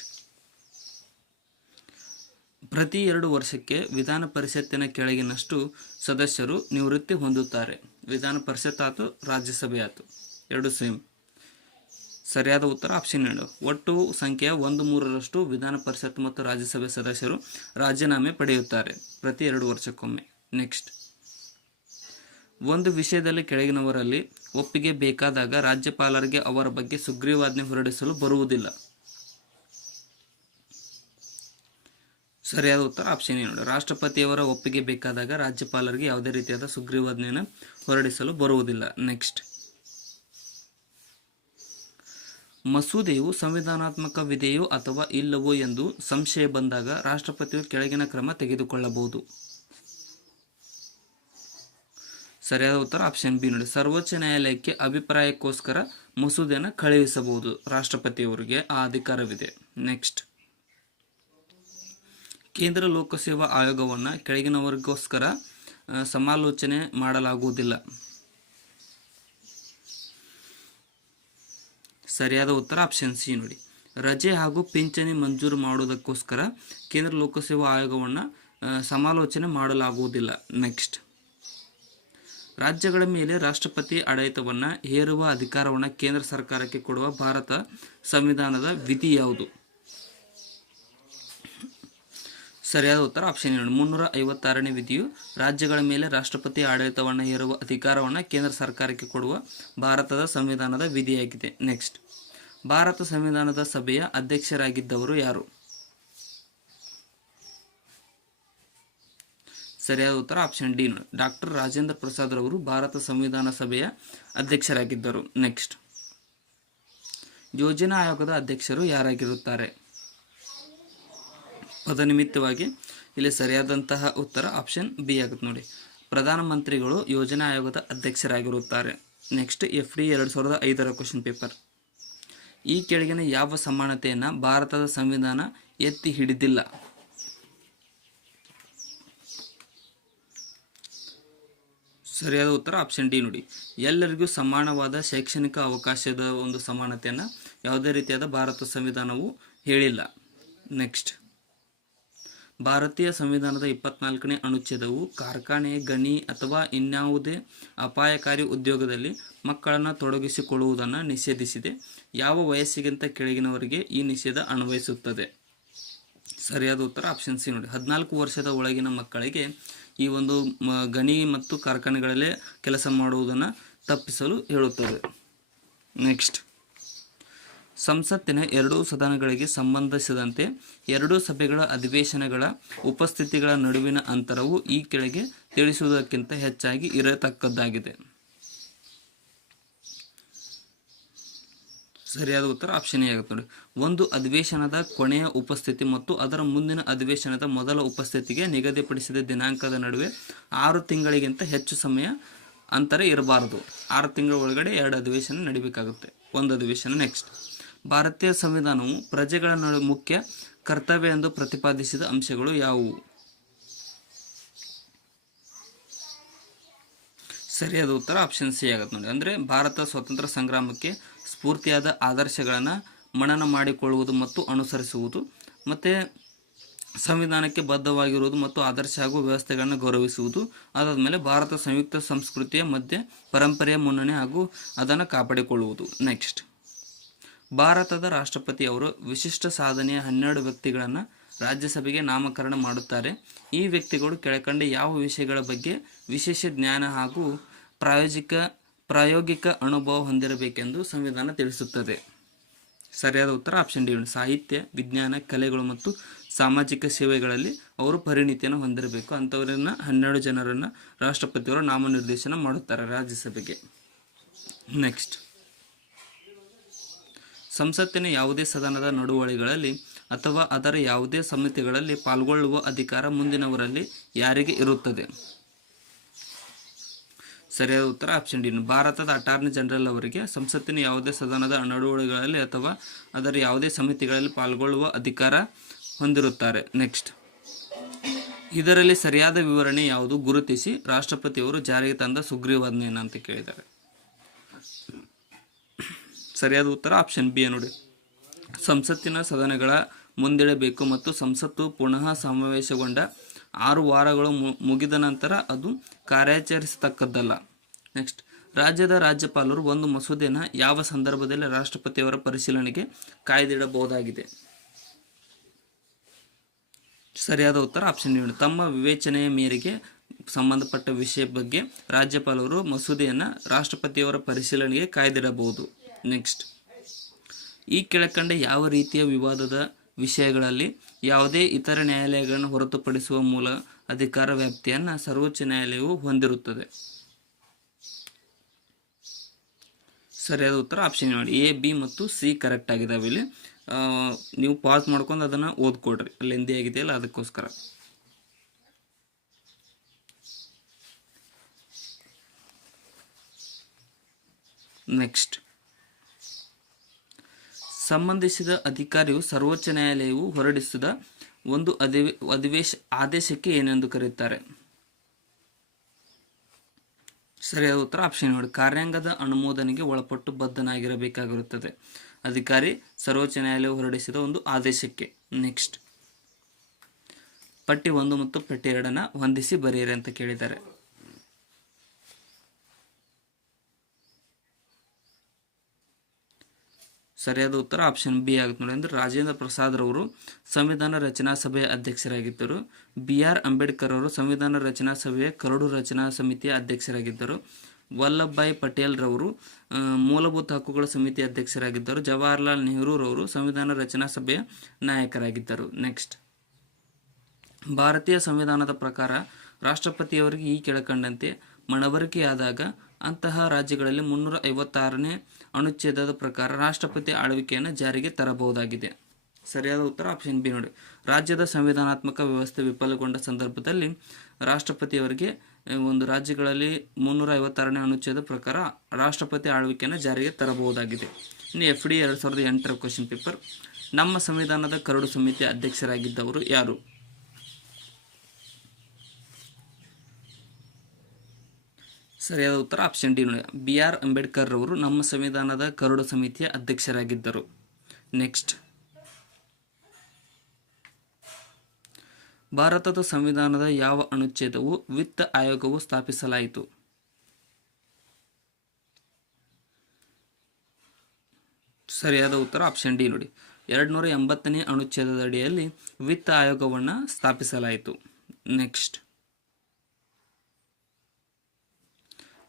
ಪ್ರತಿ 2 ವರ್ಷಕ್ಕೆ ವಿಧಾನ ಪರಿಷತ್ತಿನ ಕೆಳಗಿನಷ್ಟು ಸದಸ್ಯರು ನಿವೃತ್ತಿ ಹೊಂದುತ್ತಾರೆ. ವಿಧಾನ ಪರಿಷತ್ ಆಯ್ತು, ರಾಜ್ಯಸಭೆ ಆಯ್ತು, ಎರಡು ಸೇಮ್. ಸರಿಯಾದ ಉತ್ತರ ಆಪ್ಷನ್ 2. ಒಟ್ಟು ಸಂಖ್ಯೆಯ 1/3 ವಿಧಾನ ಪರಿಷತ್ ಮತ್ತು ರಾಜ್ಯಸಭೆ ಸದಸ್ಯರು ರಾಜೀನಾಮೆ ಪಡೆಯುತ್ತಾರೆ ಪ್ರತಿ 2 ವರ್ಷಕ್ಕೊಮ್ಮೆ. ನೆಕ್ಸ್ಟ್, ಒಂದು ವಿಷಯದಲ್ಲಿ ಕೆಳಗಿನವರಲ್ಲಿ ಒಪ್ಪಿಗೆ ಬೇಕಾದಾಗ ರಾಜ್ಯಪಾಲರಿಗೆ ಅವರ ಬಗ್ಗೆ ಸುಗ್ರೀವಾಜ್ಞೆ ಹೊರಡಿಸಲು ಬರುವುದಿಲ್ಲ. ಸರಿಯಾದ ಉತ್ತರ ಆಪ್ಷನ್ 2. ರಾಷ್ಟ್ರಪತಿಯವರ ಒಪ್ಪಿಗೆ ಬೇಕಾದಾಗ ರಾಜ್ಯಪಾಲರಿಗೆ ಯಾವುದೇ ರೀತಿಯಾದ ಸುಗ್ರೀವಾಜ್ಞೆಯನ್ನು ಹೊರಡಿಸಲು ಬರುವುದಿಲ್ಲ. ನೆಕ್ಸ್ಟ್, ಮಸೂದೆಯು ಸಂವಿಧಾನಾತ್ಮಕವಿದೆಯೋ ಅಥವಾ ಇಲ್ಲವೋ ಎಂದು ಸಂಶಯ ಬಂದಾಗ ರಾಷ್ಟ್ರಪತಿಯು ಕೆಳಗಿನ ಕ್ರಮ ತೆಗೆದುಕೊಳ್ಳಬಹುದು. ಸರಿಯಾದ ಉತ್ತರ ಆಪ್ಷನ್ ಬಿ ನೋಡಿ. ಸರ್ವೋಚ್ಚ ನ್ಯಾಯಾಲಯಕ್ಕೆ ಅಭಿಪ್ರಾಯಕ್ಕೋಸ್ಕರ ಮಸೂದೆಯನ್ನು ಕಳುಹಿಸಬಹುದು. ರಾಷ್ಟ್ರಪತಿಯವರಿಗೆ ಆ ಅಧಿಕಾರವಿದೆ. ನೆಕ್ಸ್ಟ್, ಕೇಂದ್ರ ಲೋಕಸೇವಾ ಆಯೋಗವನ್ನು ಕೆಳಗಿನವರಿಗೋಸ್ಕರ ಸಮಾಲೋಚನೆ ಮಾಡಲಾಗುವುದಿಲ್ಲ. ಸರಿಯಾದ ಉತ್ತರ ಆಪ್ಷನ್ ಸಿ ನೋಡಿ. ರಜೆ ಹಾಗೂ ಪಿಂಚಣಿ ಮಂಜೂರು ಮಾಡುವುದಕ್ಕೋಸ್ಕರ ಕೇಂದ್ರ ಲೋಕಸೇವಾ ಆಯೋಗವನ್ನು ಸಮಾಲೋಚನೆ ಮಾಡಲಾಗುವುದಿಲ್ಲ. ನೆಕ್ಸ್ಟ್, ರಾಜ್ಯಗಳ ಮೇಲೆ ರಾಷ್ಟ್ರಪತಿ ಆಡಳಿತವನ್ನು ಹೇರುವ ಅಧಿಕಾರವನ್ನು ಕೇಂದ್ರ ಸರ್ಕಾರಕ್ಕೆ ಕೊಡುವ ಭಾರತ ಸಂವಿಧಾನದ ವಿಧಿ ಯಾವುದು? ಸರಿಯಾದ ಉತ್ತರ ಆಪ್ಷನ್ 2. 356ನೇ ವಿಧಿಯು ರಾಜ್ಯಗಳ ಮೇಲೆ ರಾಷ್ಟ್ರಪತಿ ಆಡಳಿತವನ್ನು ಹೇರುವ ಅಧಿಕಾರವನ್ನು ಕೇಂದ್ರ ಸರ್ಕಾರಕ್ಕೆ ಕೊಡುವ ಭಾರತದ ಸಂವಿಧಾನದ ವಿಧಿಯಾಗಿದೆ. ನೆಕ್ಸ್ಟ್, ಭಾರತ ಸಂವಿಧಾನದ ಸಭೆಯ ಅಧ್ಯಕ್ಷರಾಗಿದ್ದವರು ಯಾರು? ಸರಿಯಾದ ಉತ್ತರ option D. Doctor Rajendra Prasad ರವರು ಭಾರತ ಸಂವಿಧಾನ ಸಭೆಯ ಅಧ್ಯಕ್ಷರಾಗಿದ್ದರು. ನೆಕ್ಸ್ಟ್, ಯೋಜನಾ ಆಯೋಗದ ಅಧ್ಯಕ್ಷರು ಯಾರಾಗಿರುತ್ತಾರೆ? ಪದನಿಮಿತ್ತವಾಗಿ ಇಲ್ಲಿ ಸರಿಯಾದಂತಹ ಉತ್ತರ ಆಪ್ಷನ್ ಬಿ ಆಗುತ್ತೆ ನೋಡಿ. ಪ್ರಧಾನಮಂತ್ರಿಗಳು ಯೋಜನಾ ಆಯೋಗದ ಅಧ್ಯಕ್ಷರಾಗಿರುತ್ತಾರೆ. Next, FD 2005 question paper. ಈ ಕೆಳಗಿನ ಯಾವ ಸಮಾನತೆಯನ್ನು ಭಾರತದ ಸಂವಿಧಾನ ಎತ್ತಿ ಹಿಡಿದಿಲ್ಲ? ಸರಿಯಾದ ಉತ್ತರ ಆಪ್ಷನ್ ಡಿ ನೋಡಿ. ಎಲ್ಲರಿಗೂ ಸಮಾನವಾದ ಶೈಕ್ಷಣಿಕ ಅವಕಾಶದ ಒಂದು ಸಮಾನತೆಯನ್ನು ಯಾವುದೇ ರೀತಿಯಾದ ಭಾರತ ಸಂವಿಧಾನವು ಹೇಳಿಲ್ಲ. ನೆಕ್ಸ್ಟ್, ಭಾರತೀಯ ಸಂವಿಧಾನದ 24ನೇ ಅನುಚ್ಛೇದವು ಕಾರ್ಖಾನೆ, ಗಣಿ ಅಥವಾ ಇನ್ಯಾವುದೇ ಅಪಾಯಕಾರಿ ಉದ್ಯೋಗದಲ್ಲಿ ಮಕ್ಕಳನ್ನು ತೊಡಗಿಸಿಕೊಳ್ಳುವುದನ್ನು ನಿಷೇಧಿಸಿದೆ. ಯಾವ ವಯಸ್ಸಿಗಿಂತ ಕೆಳಗಿನವರಿಗೆ ಈ ನಿಷೇಧ ಅನ್ವಯಿಸುತ್ತದೆ? ಸರಿಯಾದ ಉತ್ತರ ಆಪ್ಷನ್ ಸಿ ನೋಡಿ. 14 ವರ್ಷದ ಒಳಗಿನ ಮಕ್ಕಳಿಗೆ ಈ ಒಂದು ಗಣಿ ಮತ್ತು ಕಾರ್ಖಾನೆಗಳಲ್ಲೇ ಕೆಲಸ ಮಾಡುವುದನ್ನು ತಪ್ಪಿಸಲು ಹೇಳುತ್ತದೆ. ನೆಕ್ಸ್ಟ್, ಸಂಸತ್ತಿನ ಎರಡೂ ಸದನಗಳಿಗೆ ಸಂಬಂಧಿಸಿದಂತೆ ಎರಡೂ ಸಭೆಗಳ ಅಧಿವೇಶನಗಳ ಉಪಸ್ಥಿತಿಗಳ ನಡುವಿನ ಅಂತರವು ಈ ಕೆಳಗೆ ತಿಳಿಸುವುದಕ್ಕಿಂತ ಹೆಚ್ಚಾಗಿ ಇರತಕ್ಕದ್ದಾಗಿದೆ. ಸರಿಯಾದ ಉತ್ತರ ಆಪ್ಷನ್ ಎ ಆಗುತ್ತೆ ನೋಡಿ. ಒಂದು ಅಧಿವೇಶನದ ಕೊನೆಯ ಉಪಸ್ಥಿತಿ ಮತ್ತು ಅದರ ಮುಂದಿನ ಅಧಿವೇಶನದ ಮೊದಲ ಉಪಸ್ಥಿತಿಗೆ ನಿಗದಿಪಡಿಸಿದ ದಿನಾಂಕದ ನಡುವೆ 6 ತಿಂಗಳಿಗಿಂತ ಹೆಚ್ಚು ಸಮಯ ಅಂತರ ಇರಬಾರದು. 6 ತಿಂಗಳ ಒಳಗಡೆ 2 ಅಧಿವೇಶನ ನಡಿಬೇಕಾಗುತ್ತೆ, ಒಂದು ಅಧಿವೇಶನ. ನೆಕ್ಸ್ಟ್, ಭಾರತೀಯ ಸಂವಿಧಾನವು ಪ್ರಜೆಗಳ ಮುಖ್ಯ ಕರ್ತವ್ಯ ಎಂದು ಪ್ರತಿಪಾದಿಸಿದ ಅಂಶಗಳು ಯಾವುವು? ಸರಿಯಾದ ಉತ್ತರ ಆಪ್ಷನ್ ಸಿ ಆಗುತ್ತೆ ನೋಡಿ. ಅಂದರೆ ಭಾರತ ಸ್ವಾತಂತ್ರ್ಯ ಸಂಗ್ರಾಮಕ್ಕೆ ಸ್ಫೂರ್ತಿಯಾದ ಆದರ್ಶಗಳನ್ನು ಮನನ ಮಾಡಿಕೊಳ್ಳುವುದು ಮತ್ತು ಅನುಸರಿಸುವುದು, ಮತ್ತು ಸಂವಿಧಾನಕ್ಕೆ ಬದ್ಧವಾಗಿರುವುದು ಮತ್ತು ಆದರ್ಶ ಹಾಗೂ ವ್ಯವಸ್ಥೆಗಳನ್ನು ಗೌರವಿಸುವುದು. ಅದಾದಮೇಲೆ ಭಾರತ ಸಂಯುಕ್ತ ಸಂಸ್ಕೃತಿಯ ಮಧ್ಯೆ ಪರಂಪರೆಯ ಮುನ್ನಡೆ ಹಾಗೂ ಅದನ್ನು ಕಾಪಾಡಿಕೊಳ್ಳುವುದು. ನೆಕ್ಸ್ಟ್, ಭಾರತದ ರಾಷ್ಟ್ರಪತಿಯವರು ವಿಶಿಷ್ಟ ಸಾಧನೆಯ 12 ವ್ಯಕ್ತಿಗಳನ್ನು ರಾಜ್ಯಸಭೆಗೆ ನಾಮಕರಣ ಮಾಡುತ್ತಾರೆ. ಈ ವ್ಯಕ್ತಿಗಳು ಕೆಳಕಂಡ ಯಾವ ವಿಷಯಗಳ ಬಗ್ಗೆ ವಿಶೇಷ ಜ್ಞಾನ ಹಾಗೂ ಪ್ರಾಯೋಗಿಕ ಅನುಭವ ಹೊಂದಿರಬೇಕೆಂದು ಸಂವಿಧಾನ ತಿಳಿಸುತ್ತದೆ? ಸರಿಯಾದ ಉತ್ತರ ಆಪ್ಷನ್ ಡಿ. ಸಾಹಿತ್ಯ, ವಿಜ್ಞಾನ, ಕಲೆಗಳು ಮತ್ತು ಸಾಮಾಜಿಕ ಸೇವೆಗಳಲ್ಲಿ ಅವರು ಪರಿಣಿತಿಯನ್ನು ಹೊಂದಿರಬೇಕು. ಅಂಥವರನ್ನು 12 ಜನರನ್ನು ರಾಷ್ಟ್ರಪತಿಯವರು ನಾಮನಿರ್ದೇಶನ ಮಾಡುತ್ತಾರೆ ರಾಜ್ಯಸಭೆಗೆ. ನೆಕ್ಸ್ಟ್, ಸಂಸತ್ತಿನ ಯಾವುದೇ ಸದನದ ನಡವಳಿಗಳಲ್ಲಿ ಅಥವಾ ಅದರ ಯಾವುದೇ ಸಮಿತಿಗಳಲ್ಲಿ ಪಾಲ್ಗೊಳ್ಳುವ ಅಧಿಕಾರ ಮುಂದಿನವರಲ್ಲಿ ಯಾರಿಗೆ ಇರುತ್ತದೆ? ಸರಿಯಾದ ಉತ್ತರ ಆಪ್ಷನ್ ಡಿ. ಭಾರತದ ಅಟಾರ್ನಿ ಜನರಲ್ ಅವರಿಗೆ ಸಂಸತ್ತಿನ ಯಾವುದೇ ಸದನದ ನಡವಳಿಕೆಗಳಲ್ಲಿ ಅಥವಾ ಅದರ ಯಾವುದೇ ಸಮಿತಿಗಳಲ್ಲಿ ಪಾಲ್ಗೊಳ್ಳುವ ಅಧಿಕಾರ ಹೊಂದಿರುತ್ತಾರೆ. ನೆಕ್ಸ್ಟ್, ಇದರಲ್ಲಿ ಸರಿಯಾದ ವಿವರಣೆ ಯಾವುದು ಗುರುತಿಸಿ ರಾಷ್ಟ್ರಪತಿಯವರು ಜಾರಿಗೆ ತಂದ ಸುಗ್ರೀವಾಜ್ಞೆಯನ್ನು ಅಂತ ಕೇಳಿದ್ದಾರೆ. ಸರಿಯಾದ ಉತ್ತರ ಆಪ್ಷನ್ ಬಿ ನೋಡಿ. ಸಂಸತ್ತಿನ ಸದನಗಳ ಮುಂದಿಡಬೇಕು ಮತ್ತು ಸಂಸತ್ತು ಪುನಃ ಸಮಾವೇಶಗೊಂಡ 6 ವಾರಗಳು ಮುಗಿದ ನಂತರ ಅದು ಕಾರ್ಯಾಚರಿಸತಕ್ಕದ್ದಲ್ಲ. ನೆಕ್ಸ್ಟ್, ರಾಜ್ಯದ ರಾಜ್ಯಪಾಲರು ಒಂದು ಮಸೂದೆಯನ್ನು ಯಾವ ಸಂದರ್ಭದಲ್ಲಿ ರಾಷ್ಟ್ರಪತಿಯವರ ಪರಿಶೀಲನೆಗೆ ಕಾಯ್ದಿಡಬಹುದಾಗಿದೆ? ಸರಿಯಾದ ಉತ್ತರ ಆಪ್ಷನ್ ಡಿ. ತಮ್ಮ ವಿವೇಚನೆಯ ಮೇರೆಗೆ ಸಂಬಂಧಪಟ್ಟ ವಿಷಯ ಬಗ್ಗೆ ರಾಜ್ಯಪಾಲರು ಮಸೂದೆಯನ್ನು ರಾಷ್ಟ್ರಪತಿಯವರ ಪರಿಶೀಲನೆಗೆ ಕಾಯ್ದಿಡಬಹುದು. ನೆಕ್ಸ್ಟ್, ಈ ಕೆಳಕಂಡ ಯಾವ ರೀತಿಯ ವಿವಾದದ ವಿಷಯಗಳಲ್ಲಿ ಯಾವುದೇ ಇತರ ನ್ಯಾಯಾಲಯಗಳನ್ನು ಹೊರತುಪಡಿಸುವ ಮೂಲ ಅಧಿಕಾರ ವ್ಯಾಪ್ತಿಯನ್ನು ಸರ್ವೋಚ್ಚ ನ್ಯಾಯಾಲಯವು ಹೊಂದಿರುತ್ತದೆ? ಸರಿಯಾದ ಉತ್ತರ ಆಪ್ಷನ್ ನೋಡಿ. ಎ, ಬಿ ಮತ್ತು ಸಿ ಕರೆಕ್ಟ್ ಆಗಿದ್ದಾವೆ. ಇಲ್ಲಿ ನೀವು ಪಾಸ್ ಮಾಡ್ಕೊಂಡು ಅದನ್ನು ಓದ್ಕೊಡ್ರಿ, ಅಲ್ಲಿ ಹಿಂದಿ ಆಗಿದೆಯಲ್ಲ ಅದಕ್ಕೋಸ್ಕರ. ನೆಕ್ಸ್ಟ್, ಸಂಬಂಧಿಸಿದ ಅಧಿಕಾರಿಯು ಸರ್ವೋಚ್ಚ ನ್ಯಾಯಾಲಯವು ಹೊರಡಿಸಿದ ಒಂದು ಆದೇಶಕ್ಕೆ ಏನೆಂದು ಕರೆಯುತ್ತಾರೆ? ಸರಿಯಾದ ಉತ್ತರ ಆಪ್ಷನ್ ನೋಡಿ. ಕಾರ್ಯಾಂಗದ ಅನುಮೋದನೆಗೆ ಒಳಪಟ್ಟು ಬದ್ಧನಾಗಿರಬೇಕಾಗಿರುತ್ತದೆ ಅಧಿಕಾರಿ ಸರ್ವೋಚ್ಚ ನ್ಯಾಯಾಲಯವು ಹೊರಡಿಸಿದ ಒಂದು ಆದೇಶಕ್ಕೆ. ನೆಕ್ಸ್ಟ್, ಪಟ್ಟಿ 1 ಮತ್ತು ಪಟ್ಟಿ 2 ಹೊಂದಿಸಿ ಬರೆಯಿರಿ ಅಂತ ಕೇಳಿದ್ದಾರೆ. ಸರಿಯಾದ ಉತ್ತರ ಆಪ್ಷನ್ ಬಿ ಆಗುತ್ತೆ ನೋಡಿ. ಅಂದರೆ ರಾಜೇಂದ್ರ ಪ್ರಸಾದ್ ರವರು ಸಂವಿಧಾನ ರಚನಾ ಸಭೆಯ ಅಧ್ಯಕ್ಷರಾಗಿದ್ದರು. BR ಅಂಬೇಡ್ಕರ್ ಅವರು ಸಂವಿಧಾನ ರಚನಾ ಸಭೆಯ ಕರಡು ರಚನಾ ಸಮಿತಿಯ ಅಧ್ಯಕ್ಷರಾಗಿದ್ದರು. ವಲ್ಲಭಭಾಯಿ ಪಟೇಲ್ ರವರು ಮೂಲಭೂತ ಹಕ್ಕುಗಳ ಸಮಿತಿಯ ಅಧ್ಯಕ್ಷರಾಗಿದ್ದರು. ಜವಾಹರ್ಲಾಲ್ ನೆಹರು ರವರು ಸಂವಿಧಾನ ರಚನಾ ಸಭೆಯ ನಾಯಕರಾಗಿದ್ದರು. ನೆಕ್ಸ್ಟ್, ಭಾರತೀಯ ಸಂವಿಧಾನದ ಪ್ರಕಾರ ರಾಷ್ಟ್ರಪತಿಯವರಿಗೆ ಈ ಕೆಳಕಂಡಂತೆ ಮನವರಿಕೆಯಾದಾಗ ಅಂತಹ ರಾಜ್ಯಗಳಲ್ಲಿ 356ನೇ ಅನುಚ್ಛೇದದ ಪ್ರಕಾರ ರಾಷ್ಟ್ರಪತಿ ಆಳ್ವಿಕೆಯನ್ನು ಜಾರಿಗೆ ತರಬಹುದಾಗಿದೆ. ಸರಿಯಾದ ಉತ್ತರ ಆಪ್ಷನ್ ಬಿ ನೋಡಿ. ರಾಜ್ಯದ ಸಂವಿಧಾನಾತ್ಮಕ ವ್ಯವಸ್ಥೆ ವಿಫಲಗೊಂಡ ಸಂದರ್ಭದಲ್ಲಿ ರಾಷ್ಟ್ರಪತಿಯವರಿಗೆ ಒಂದು ರಾಜ್ಯಗಳಲ್ಲಿ 356ನೇ ಅನುಚ್ಛೇದ ಪ್ರಕಾರ ರಾಷ್ಟ್ರಪತಿ ಆಳ್ವಿಕೆಯನ್ನು ಜಾರಿಗೆ ತರಬಹುದಾಗಿದೆ. ಇನ್ನು FD 2008 ಕ್ವಶನ್ ಪೇಪರ್, ನಮ್ಮ ಸಂವಿಧಾನದ ಕರಡು ಸಮಿತಿಯ ಅಧ್ಯಕ್ಷರಾಗಿದ್ದವರು ಯಾರು? ಸರಿಯಾದ ಉತ್ತರ ಆಪ್ಷನ್ ಡಿ ನೋಡಿ. BR ಅಂಬೇಡ್ಕರ್ ರವರು ನಮ್ಮ ಸಂವಿಧಾನದ ಕರಡು ಸಮಿತಿಯ ಅಧ್ಯಕ್ಷರಾಗಿದ್ದರು. ನೆಕ್ಸ್ಟ್, ಭಾರತದ ಸಂವಿಧಾನದ ಯಾವ ಅನುಚ್ಛೇದವು ವಿತ್ತ ಆಯೋಗವು ಸ್ಥಾಪಿಸಲಾಯಿತು? ಸರಿಯಾದ ಉತ್ತರ ಆಪ್ಷನ್ ಡಿ ನೋಡಿ. 280ನೇ ಅನುಚ್ಛೇದದ ಅಡಿಯಲ್ಲಿ ವಿತ್ತ ಆಯೋಗವನ್ನು ಸ್ಥಾಪಿಸಲಾಯಿತು. ನೆಕ್ಸ್ಟ್,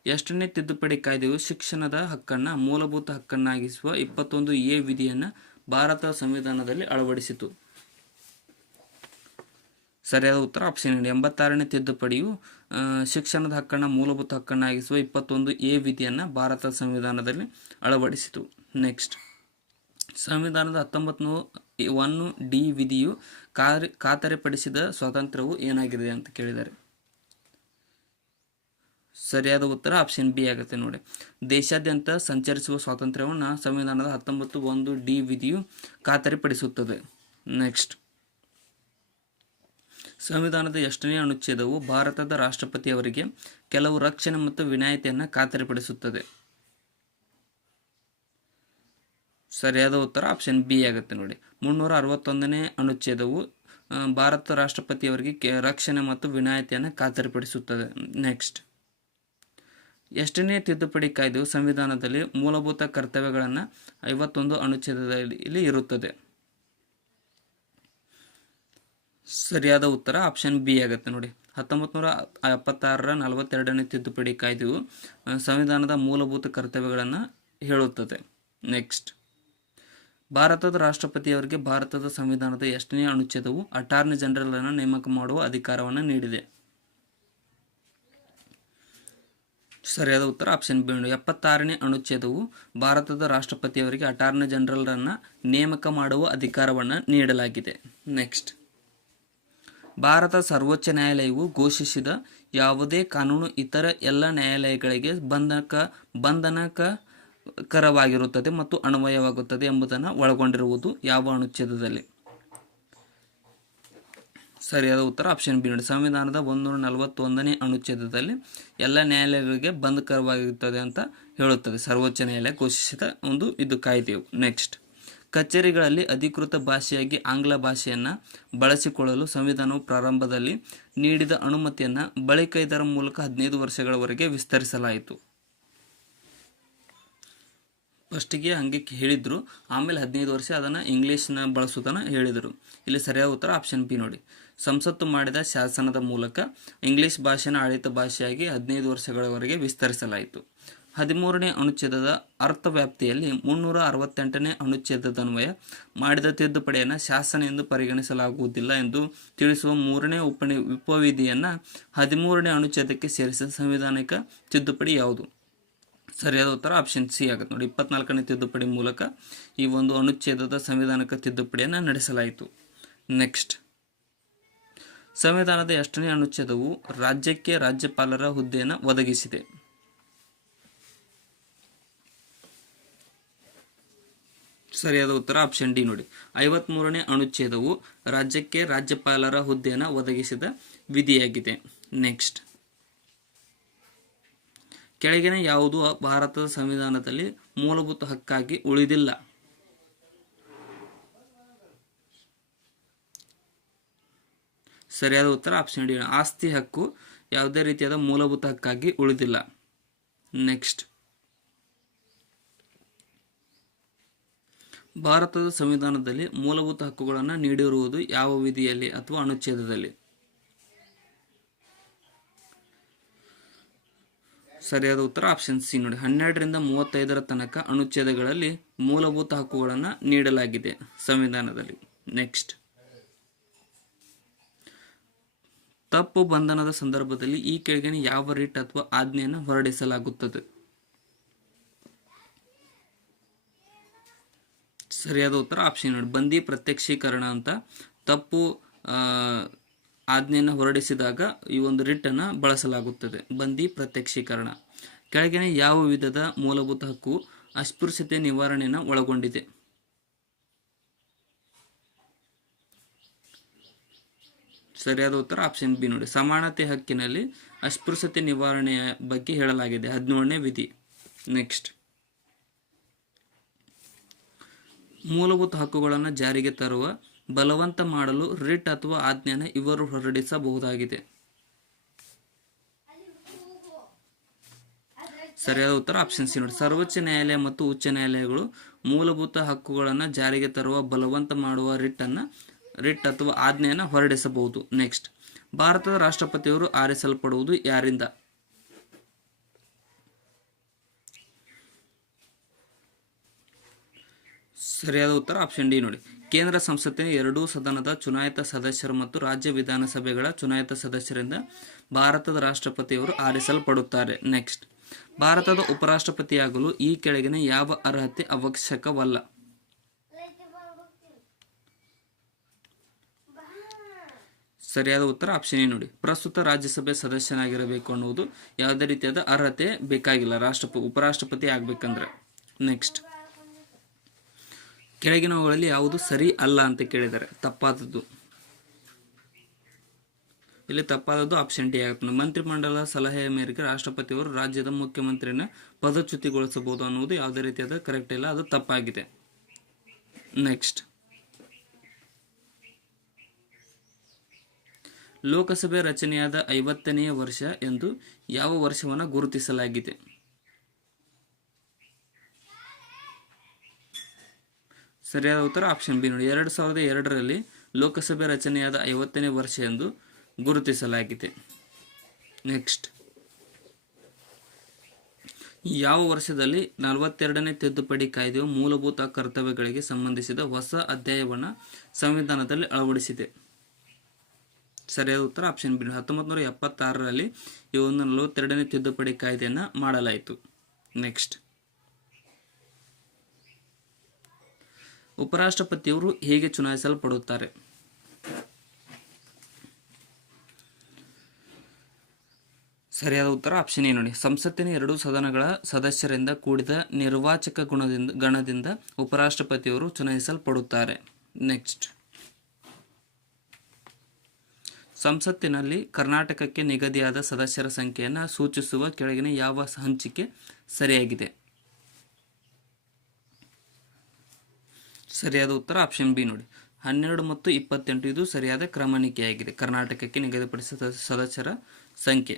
ಎಷ್ಟನೇ ತಿದ್ದುಪಡಿ ಕಾಯ್ದೆಯು ಶಿಕ್ಷಣದ ಹಕ್ಕನ್ನು ಮೂಲಭೂತ ಹಕ್ಕನ್ನಾಗಿಸುವ 21A ವಿಧಿಯನ್ನು ಭಾರತ ಸಂವಿಧಾನದಲ್ಲಿ ಅಳವಡಿಸಿತು? ಸರಿಯಾದ ಉತ್ತರ ಆಪ್ಷನ್ 86ನೇ ತಿದ್ದುಪಡಿಯು ಶಿಕ್ಷಣದ ಹಕ್ಕನ್ನು ಮೂಲಭೂತ ಹಕ್ಕನ್ನಾಗಿಸುವ 21A ವಿಧಿಯನ್ನು ಭಾರತ ಸಂವಿಧಾನದಲ್ಲಿ ಅಳವಡಿಸಿತು. ನೆಕ್ಸ್ಟ್, ಸಂವಿಧಾನದ 1901D ವಿಧಿಯು ಖಾತರಿಪಡಿಸಿದ ಸ್ವಾತಂತ್ರ್ಯವು ಏನಾಗಿದೆ ಅಂತ ಕೇಳಿದ್ದಾರೆ. ಸರಿಯಾದ ಉತ್ತರ ಆಪ್ಷನ್ ಬಿ ಆಗುತ್ತೆ ನೋಡಿ. ದೇಶಾದ್ಯಂತ ಸಂಚರಿಸುವ ಸ್ವಾತಂತ್ರ್ಯವನ್ನು ಸಂವಿಧಾನದ 1901D ವಿಧಿಯು ಖಾತರಿಪಡಿಸುತ್ತದೆ. ನೆಕ್ಸ್ಟ್, ಸಂವಿಧಾನದ ಎಷ್ಟನೇ ಅನುಚ್ಛೇದವು ಭಾರತದ ರಾಷ್ಟ್ರಪತಿಯವರಿಗೆ ಕೆಲವು ರಕ್ಷಣೆ ಮತ್ತು ವಿನಾಯಿತಿಯನ್ನು ಖಾತರಿಪಡಿಸುತ್ತದೆ? ಸರಿಯಾದ ಉತ್ತರ ಆಪ್ಷನ್ ಬಿ ಆಗುತ್ತೆ ನೋಡಿ. 361ನೇ ಅನುಚ್ಛೇದವು ಭಾರತ ರಾಷ್ಟ್ರಪತಿಯವರಿಗೆ ರಕ್ಷಣೆ ಮತ್ತು ವಿನಾಯಿತಿಯನ್ನು ಖಾತರಿಪಡಿಸುತ್ತದೆ. ನೆಕ್ಸ್ಟ್, ಎಷ್ಟನೇ ತಿದ್ದುಪಡಿ ಕಾಯ್ದೆಯು ಸಂವಿಧಾನದಲ್ಲಿ ಮೂಲಭೂತ ಕರ್ತವ್ಯಗಳನ್ನು 51 ಅನುಚ್ಛೇದದಲ್ಲಿ ಇರುತ್ತದೆ? ಸರಿಯಾದ ಉತ್ತರ ಆಪ್ಷನ್ ಬಿ ಆಗುತ್ತೆ ನೋಡಿ. 1976ರ 42ನೇ ತಿದ್ದುಪಡಿ ಕಾಯ್ದೆಯು ಸಂವಿಧಾನದ ಮೂಲಭೂತ ಕರ್ತವ್ಯಗಳನ್ನು ಹೇಳುತ್ತದೆ. ನೆಕ್ಸ್ಟ್, ಭಾರತದ ರಾಷ್ಟ್ರಪತಿಯವರಿಗೆ ಭಾರತದ ಸಂವಿಧಾನದ ಎಷ್ಟನೇ ಅನುಚ್ಛೇದವು ಅಟಾರ್ನಿ ಜನರಲ್ ಅನ್ನು ನೇಮಕ ಮಾಡುವ ಅಧಿಕಾರವನ್ನು ನೀಡಿದೆ? ಸರಿಯಾದ ಉತ್ತರ ಆಪ್ಷನ್ ಬಿ. 76ನೇ ಅನುಚ್ಛೇದವು ಭಾರತದ ರಾಷ್ಟ್ರಪತಿಯವರಿಗೆ ಅಟಾರ್ನಿ ಜನರಲ್ ಅನ್ನು ನೇಮಕ ಮಾಡುವ ಅಧಿಕಾರವನ್ನು ನೀಡಲಾಗಿದೆ. ನೆಕ್ಸ್ಟ್, ಭಾರತ ಸರ್ವೋಚ್ಚ ನ್ಯಾಯಾಲಯವು ಘೋಷಿಸಿದ ಯಾವುದೇ ಕಾನೂನು ಇತರ ಎಲ್ಲ ನ್ಯಾಯಾಲಯಗಳಿಗೆ ಬಂಧನಕರವಾಗಿರುತ್ತದೆ ಮತ್ತು ಅನ್ವಯವಾಗುತ್ತದೆ ಎಂಬುದನ್ನು ಒಳಗೊಂಡಿರುವುದು ಯಾವ ಅನುಚ್ಛೇದದಲ್ಲಿ? ಸರಿಯಾದ ಉತ್ತರ ಆಪ್ಷನ್ ಬಿ ನೋಡಿ. ಸಂವಿಧಾನದ 141ನೇ ಅನುಚ್ಛೇದದಲ್ಲಿ ಎಲ್ಲ ನ್ಯಾಯಾಲಯಗಳಿಗೆ ಬಂಧಕರವಾಗಿರುತ್ತದೆ ಅಂತ ಹೇಳುತ್ತದೆ. ಸರ್ವೋಚ್ಚ ನ್ಯಾಯಾಲಯ ಘೋಷಿಸಿದ ಇದು ಕಾಯ್ದೆಯು. ನೆಕ್ಸ್ಟ್, ಕಚೇರಿಗಳಲ್ಲಿ ಅಧಿಕೃತ ಭಾಷೆಯಾಗಿ ಆಂಗ್ಲ ಭಾಷೆಯನ್ನು ಬಳಸಿಕೊಳ್ಳಲು ಸಂವಿಧಾನವು ಪ್ರಾರಂಭದಲ್ಲಿ ನೀಡಿದ ಅನುಮತಿಯನ್ನು ಬಳಿಕ ಇದರ ಮೂಲಕ 15 ವರ್ಷಗಳವರೆಗೆ ವಿಸ್ತರಿಸಲಾಯಿತು. ಫಸ್ಟಿಗೆ ಹಂಗೆ ಹೇಳಿದರು, ಆಮೇಲೆ 15 ವರ್ಷ ಅದನ್ನು ಇಂಗ್ಲೀಷ್ನ ಬಳಸೋದನ್ನು ಹೇಳಿದರು. ಇಲ್ಲಿ ಸರಿಯಾದ ಉತ್ತರ ಆಪ್ಷನ್ ಬಿ ನೋಡಿ. ಸಂಸತ್ತು ಮಾಡಿದ ಶಾಸನದ ಮೂಲಕ ಇಂಗ್ಲೀಷ್ ಭಾಷೆನ ಆಡಳಿತ ಭಾಷೆಯಾಗಿ 15 ವರ್ಷಗಳವರೆಗೆ ವಿಸ್ತರಿಸಲಾಯಿತು. 13ನೇ ಅನುಚ್ಛೇದದ ಅರ್ಥವ್ಯಾಪ್ತಿಯಲ್ಲಿ 368ನೇ ಅನುಚ್ಛೇದದನ್ವಯ ಮಾಡಿದ ತಿದ್ದುಪಡಿಯನ್ನು ಶಾಸನ ಎಂದು ಪರಿಗಣಿಸಲಾಗುವುದಿಲ್ಲ ಎಂದು ತಿಳಿಸುವ 3ನೇ ಉಪವಿಧಿಯನ್ನು 13ನೇ ಅನುಚ್ಛೇದಕ್ಕೆ ಸೇರಿಸಿದ ಸಂವಿಧಾನಿಕ ತಿದ್ದುಪಡಿ ಯಾವುದು? ಸರಿಯಾದ ಉತ್ತರ ಆಪ್ಷನ್ ಸಿ ಆಗುತ್ತೆ ನೋಡಿ. 24ನೇ ತಿದ್ದುಪಡಿ ಮೂಲಕ ಈ ಒಂದು ಅನುಚ್ಛೇದದ ಸಂವಿಧಾನಿಕ ತಿದ್ದುಪಡಿಯನ್ನು ನಡೆಸಲಾಯಿತು. ನೆಕ್ಸ್ಟ್, ಸಂವಿಧಾನದ ಎಷ್ಟನೇ ಅನುಚ್ಛೇದವು ರಾಜ್ಯಕ್ಕೆ ರಾಜ್ಯಪಾಲರ ಹುದ್ದೆಯನ್ನು ಒದಗಿಸಿದೆ? ಸರಿಯಾದ ಉತ್ತರ ಆಪ್ಷನ್ ಡಿ ನೋಡಿ. 53ನೇ ಅನುಚ್ಛೇದವು ರಾಜ್ಯಕ್ಕೆ ರಾಜ್ಯಪಾಲರ ಹುದ್ದೆಯನ್ನು ಒದಗಿಸಿದ ವಿಧಿಯಾಗಿದೆ. ನೆಕ್ಸ್ಟ್, ಕೆಳಗಿನ ಯಾವುದು ಭಾರತದ ಸಂವಿಧಾನದಲ್ಲಿ ಮೂಲಭೂತ ಹಕ್ಕಾಗಿ ಉಳಿದಿಲ್ಲ? ಸರಿಯಾದ ಉತ್ತರ ಆಪ್ಷನ್ ಡಿ. ಆಸ್ತಿ ಹಕ್ಕು ಯಾವುದೇ ರೀತಿಯಾದ ಮೂಲಭೂತ ಹಕ್ಕಾಗಿ ಉಳಿದಿಲ್ಲ. ನೆಕ್ಸ್ಟ್, ಭಾರತದ ಸಂವಿಧಾನದಲ್ಲಿ ಮೂಲಭೂತ ಹಕ್ಕುಗಳನ್ನು ನೀಡಿರುವುದು ಯಾವ ವಿಧಿಯಲ್ಲಿ ಅಥವಾ ಅನುಚ್ಛೇದದಲ್ಲಿ? ಸರಿಯಾದ ಉತ್ತರ ಆಪ್ಷನ್ ಸಿ ನೋಡಿ. 12ರಿಂದ 35ರ ತನಕ ಅನುಚ್ಛೇದಗಳಲ್ಲಿ ಮೂಲಭೂತ ಹಕ್ಕುಗಳನ್ನು ನೀಡಲಾಗಿದೆ ಸಂವಿಧಾನದಲ್ಲಿ. ನೆಕ್ಸ್ಟ್, ತಪ್ಪು ಬಂಧನದ ಸಂದರ್ಭದಲ್ಲಿ ಈ ಕೆಳಗಿನ ಯಾವ ರಿಟ್ ಅಥವಾ ಆಜ್ಞೆಯನ್ನು ಹೊರಡಿಸಲಾಗುತ್ತದೆ? ಸರಿಯಾದ ಉತ್ತರ ಆಪ್ಷನ್ ನೋಡಿ. ಬಂದಿ ಪ್ರತ್ಯಕ್ಷೀಕರಣ ಅಂತ ತಪ್ಪು ಆಜ್ಞೆಯನ್ನು ಹೊರಡಿಸಿದಾಗ ಈ ಒಂದು ರಿಟ್ಟನ್ನು ಬಳಸಲಾಗುತ್ತದೆ. ಬಂದಿ ಪ್ರತ್ಯಕ್ಷೀಕರಣ. ಕೆಳಗಿನ ಯಾವ ವಿಧದ ಮೂಲಭೂತ ಹಕ್ಕು ಅಸ್ಪೃಶ್ಯತೆ ನಿವಾರಣೆಯನ್ನು ಒಳಗೊಂಡಿದೆ? ಸರಿಯಾದ ಉತ್ತರ ಆಪ್ಷನ್ ಬಿ ನೋಡಿ. ಸಮಾನತೆ ಹಕ್ಕಿನಲ್ಲಿ ಅಸ್ಪೃಶ್ಯತೆ ನಿವಾರಣೆಯ ಬಗ್ಗೆ ಹೇಳಲಾಗಿದೆ, 17ನೇ ವಿಧಿ. ನೆಕ್ಸ್ಟ್, ಮೂಲಭೂತ ಹಕ್ಕುಗಳನ್ನು ಜಾರಿಗೆ ತರುವ ಬಲವಂತ ಮಾಡಲು ರಿಟ್ ಅಥವಾ ಆಜ್ಞೆಯನ್ನು ಇವರು ಹೊರಡಿಸಬಹುದಾಗಿದೆ. ಸರಿಯಾದ ಉತ್ತರ ಆಪ್ಷನ್ ಸಿ ನೋಡಿ. ಸರ್ವೋಚ್ಚ ನ್ಯಾಯಾಲಯ ಮತ್ತು ಉಚ್ಚ ನ್ಯಾಯಾಲಯಗಳು ಮೂಲಭೂತ ಹಕ್ಕುಗಳನ್ನು ಜಾರಿಗೆ ತರುವ ಬಲವಂತ ಮಾಡುವ ರಿಟ್ ಅಥವಾ ಆಜ್ಞೆಯನ್ನು ಹೊರಡಿಸಬಹುದು. ನೆಕ್ಸ್ಟ್, ಭಾರತದ ರಾಷ್ಟ್ರಪತಿಯವರು ಆರಿಸಲ್ಪಡುವುದು ಯಾರಿಂದ? ಸರಿಯಾದ ಉತ್ತರ ಆಪ್ಷನ್ ಡಿ ನೋಡಿ. ಕೇಂದ್ರ ಸಂಸತ್ತಿನ ಎರಡೂ ಸದನದ ಚುನಾಯಿತ ಸದಸ್ಯರು ಮತ್ತು ರಾಜ್ಯ ವಿಧಾನಸಭೆಗಳ ಚುನಾಯಿತ ಸದಸ್ಯರಿಂದ ಭಾರತದ ರಾಷ್ಟ್ರಪತಿಯವರು ಆರಿಸಲ್ಪಡುತ್ತಾರೆ. ನೆಕ್ಸ್ಟ್, ಭಾರತದ ಉಪರಾಷ್ಟ್ರಪತಿಯಾಗಲು ಈ ಕೆಳಗಿನ ಯಾವ ಅರ್ಹತೆ ಅವಶ್ಯಕವಲ್ಲ? ಸರಿಯಾದ ಉತ್ತರ ಆಪ್ಷನ್ ಎ ನೋಡಿ. ಪ್ರಸ್ತುತ ರಾಜ್ಯಸಭೆ ಸದಸ್ಯನಾಗಿರಬೇಕು ಅನ್ನುವುದು ಯಾವುದೇ ರೀತಿಯಾದ ಅರ್ಹತೆ ಬೇಕಾಗಿಲ್ಲ ಉಪರಾಷ್ಟ್ರಪತಿ ಆಗ್ಬೇಕಂದ್ರೆ. ನೆಕ್ಸ್ಟ್, ಕೆಳಗಿನವುಗಳಲ್ಲಿ ಯಾವುದು ಸರಿ ಅಲ್ಲ ಅಂತ ಕೇಳಿದ್ದಾರೆ. ತಪ್ಪಾದದ್ದು ಇಲ್ಲಿ ತಪ್ಪಾದದ್ದು ಆಪ್ಷನ್ ಡಿ ಆಗುತ್ತೆ. ಮಂತ್ರಿಮಂಡಲ ಸಲಹೆಯ ಮೇರೆಗೆ ರಾಷ್ಟ್ರಪತಿಯವರು ರಾಜ್ಯದ ಮುಖ್ಯಮಂತ್ರಿನ ಪದಚ್ಯುತಿಗೊಳಿಸಬಹುದು ಅನ್ನುವುದು ಯಾವುದೇ ರೀತಿಯಾದ ಕರೆಕ್ಟ್ ಇಲ್ಲ, ಅದು ತಪ್ಪಾಗಿದೆ. ನೆಕ್ಸ್ಟ್, ಲೋಕಸಭೆ ರಚನೆಯಾದ 50ನೇ ವರ್ಷ ಎಂದು ಯಾವ ವರ್ಷವನ್ನು ಗುರುತಿಸಲಾಗಿದೆ? ಸರಿಯಾದ ಉತ್ತರ ಆಪ್ಷನ್ ಬಿ ನೋಡಿ. 2002ರಲ್ಲಿ ಲೋಕಸಭೆ ರಚನೆಯಾದ 50ನೇ ವರ್ಷ ಎಂದು ಗುರುತಿಸಲಾಗಿದೆ. ನೆಕ್ಸ್ಟ್, ಯಾವ ವರ್ಷದಲ್ಲಿ 42ನೇ ತಿದ್ದುಪಡಿ ಕಾಯ್ದೆಯು ಮೂಲಭೂತ ಕರ್ತವ್ಯಗಳಿಗೆ ಸಂಬಂಧಿಸಿದ ಹೊಸ ಅಧ್ಯಾಯವನ್ನು ಸಂವಿಧಾನದಲ್ಲಿ ಅಳವಡಿಸಿದೆ? ಸರಿಯಾದ ಉತ್ತರ ಆಪ್ಷನ್ ಬಿ. 1976ರಲ್ಲಿ ಈ ಒಂದು 42ನೇ ತಿದ್ದುಪಡಿ ಕಾಯ್ದೆಯನ್ನು ಮಾಡಲಾಯಿತು. ನೆಕ್ಸ್ಟ್, ಉಪರಾಷ್ಟ್ರಪತಿಯವರು ಹೇಗೆ ಚುನಾಯಿಸಲ್ಪಡುತ್ತಾರೆ? ಸರಿಯಾದ ಉತ್ತರ ಆಪ್ಷನ್ ಎ ನೋಡಿ. ಸಂಸತ್ತಿನ ಎರಡೂ ಸದನಗಳ ಸದಸ್ಯರಿಂದ ಕೂಡಿದ ನಿರ್ವಾಚಕ ಗಣದಿಂದ ಉಪರಾಷ್ಟ್ರಪತಿಯವರು ಚುನಾಯಿಸಲ್ಪಡುತ್ತಾರೆ. ನೆಕ್ಸ್ಟ್, ಸಂಸತ್ತಿನಲ್ಲಿ ಕರ್ನಾಟಕಕ್ಕೆ ನಿಗದಿಯಾದ ಸದಸ್ಯರ ಸಂಖ್ಯೆಯನ್ನು ಸೂಚಿಸುವ ಕೆಳಗಿನ ಯಾವ ಹಂಚಿಕೆ ಸರಿಯಾಗಿದೆ? ಸರಿಯಾದ ಉತ್ತರ ಆಪ್ಷನ್ ಬಿ ನೋಡಿ. 12 ಮತ್ತು 28 ಇದು ಸರಿಯಾದ ಕ್ರಮಣಿಕೆಯಾಗಿದೆ ಕರ್ನಾಟಕಕ್ಕೆ ನಿಗದಿಪಡಿಸಿದ ಸದಸ್ಯರ ಸಂಖ್ಯೆ.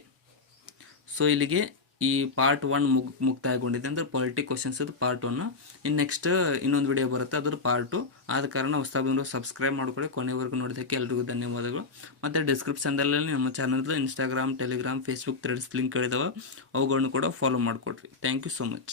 ಸೊ ಇಲ್ಲಿಗೆ ಈ ಪಾರ್ಟ್ 1 ಮುಕ್ತಾಯಗೊಂಡಿದೆ. ಅಂದರೆ ಪಾಲಿಟಿ ಕ್ವಶನ್ಸ್ ಇದು ಪಾರ್ಟ್ 1. ಇನ್ನು ನೆಕ್ಸ್ಟ್ ಇನ್ನೊಂದು ವಿಡಿಯೋ ಬರುತ್ತೆ, ಅದ್ರ ಪಾರ್ಟ್ 2. ಆದ ಕಾರಣ ಹೊಸದಾಗಿ ಸಬ್ಸ್ಕ್ರೈಬ್ ಮಾಡ್ಕೊಳ್ಳಿ. ಕೊನೆವರೆಗೂ ನೋಡೋದಕ್ಕೆ ಎಲ್ರಿಗೂ ಧನ್ಯವಾದಗಳು. ಮತ್ತು ಡಿಸ್ಕ್ರಿಪ್ಷನ್ದಲ್ಲಿ ನಮ್ಮ ಚಾನಲ್ದು ಇನ್ಸ್ಟಾಗ್ರಾಮ್, ಟೆಲಿಗ್ರಾಮ್, ಫೇಸ್ಬುಕ್ ಥ್ರೆಡ್ಸ್ ಲಿಂಕ್ಗಳಿದಾವೆ, ಅವುಗಳನ್ನು ಕೂಡ ಫಾಲೋ ಮಾಡಿಕೊಡ್ರಿ. Thank you so much.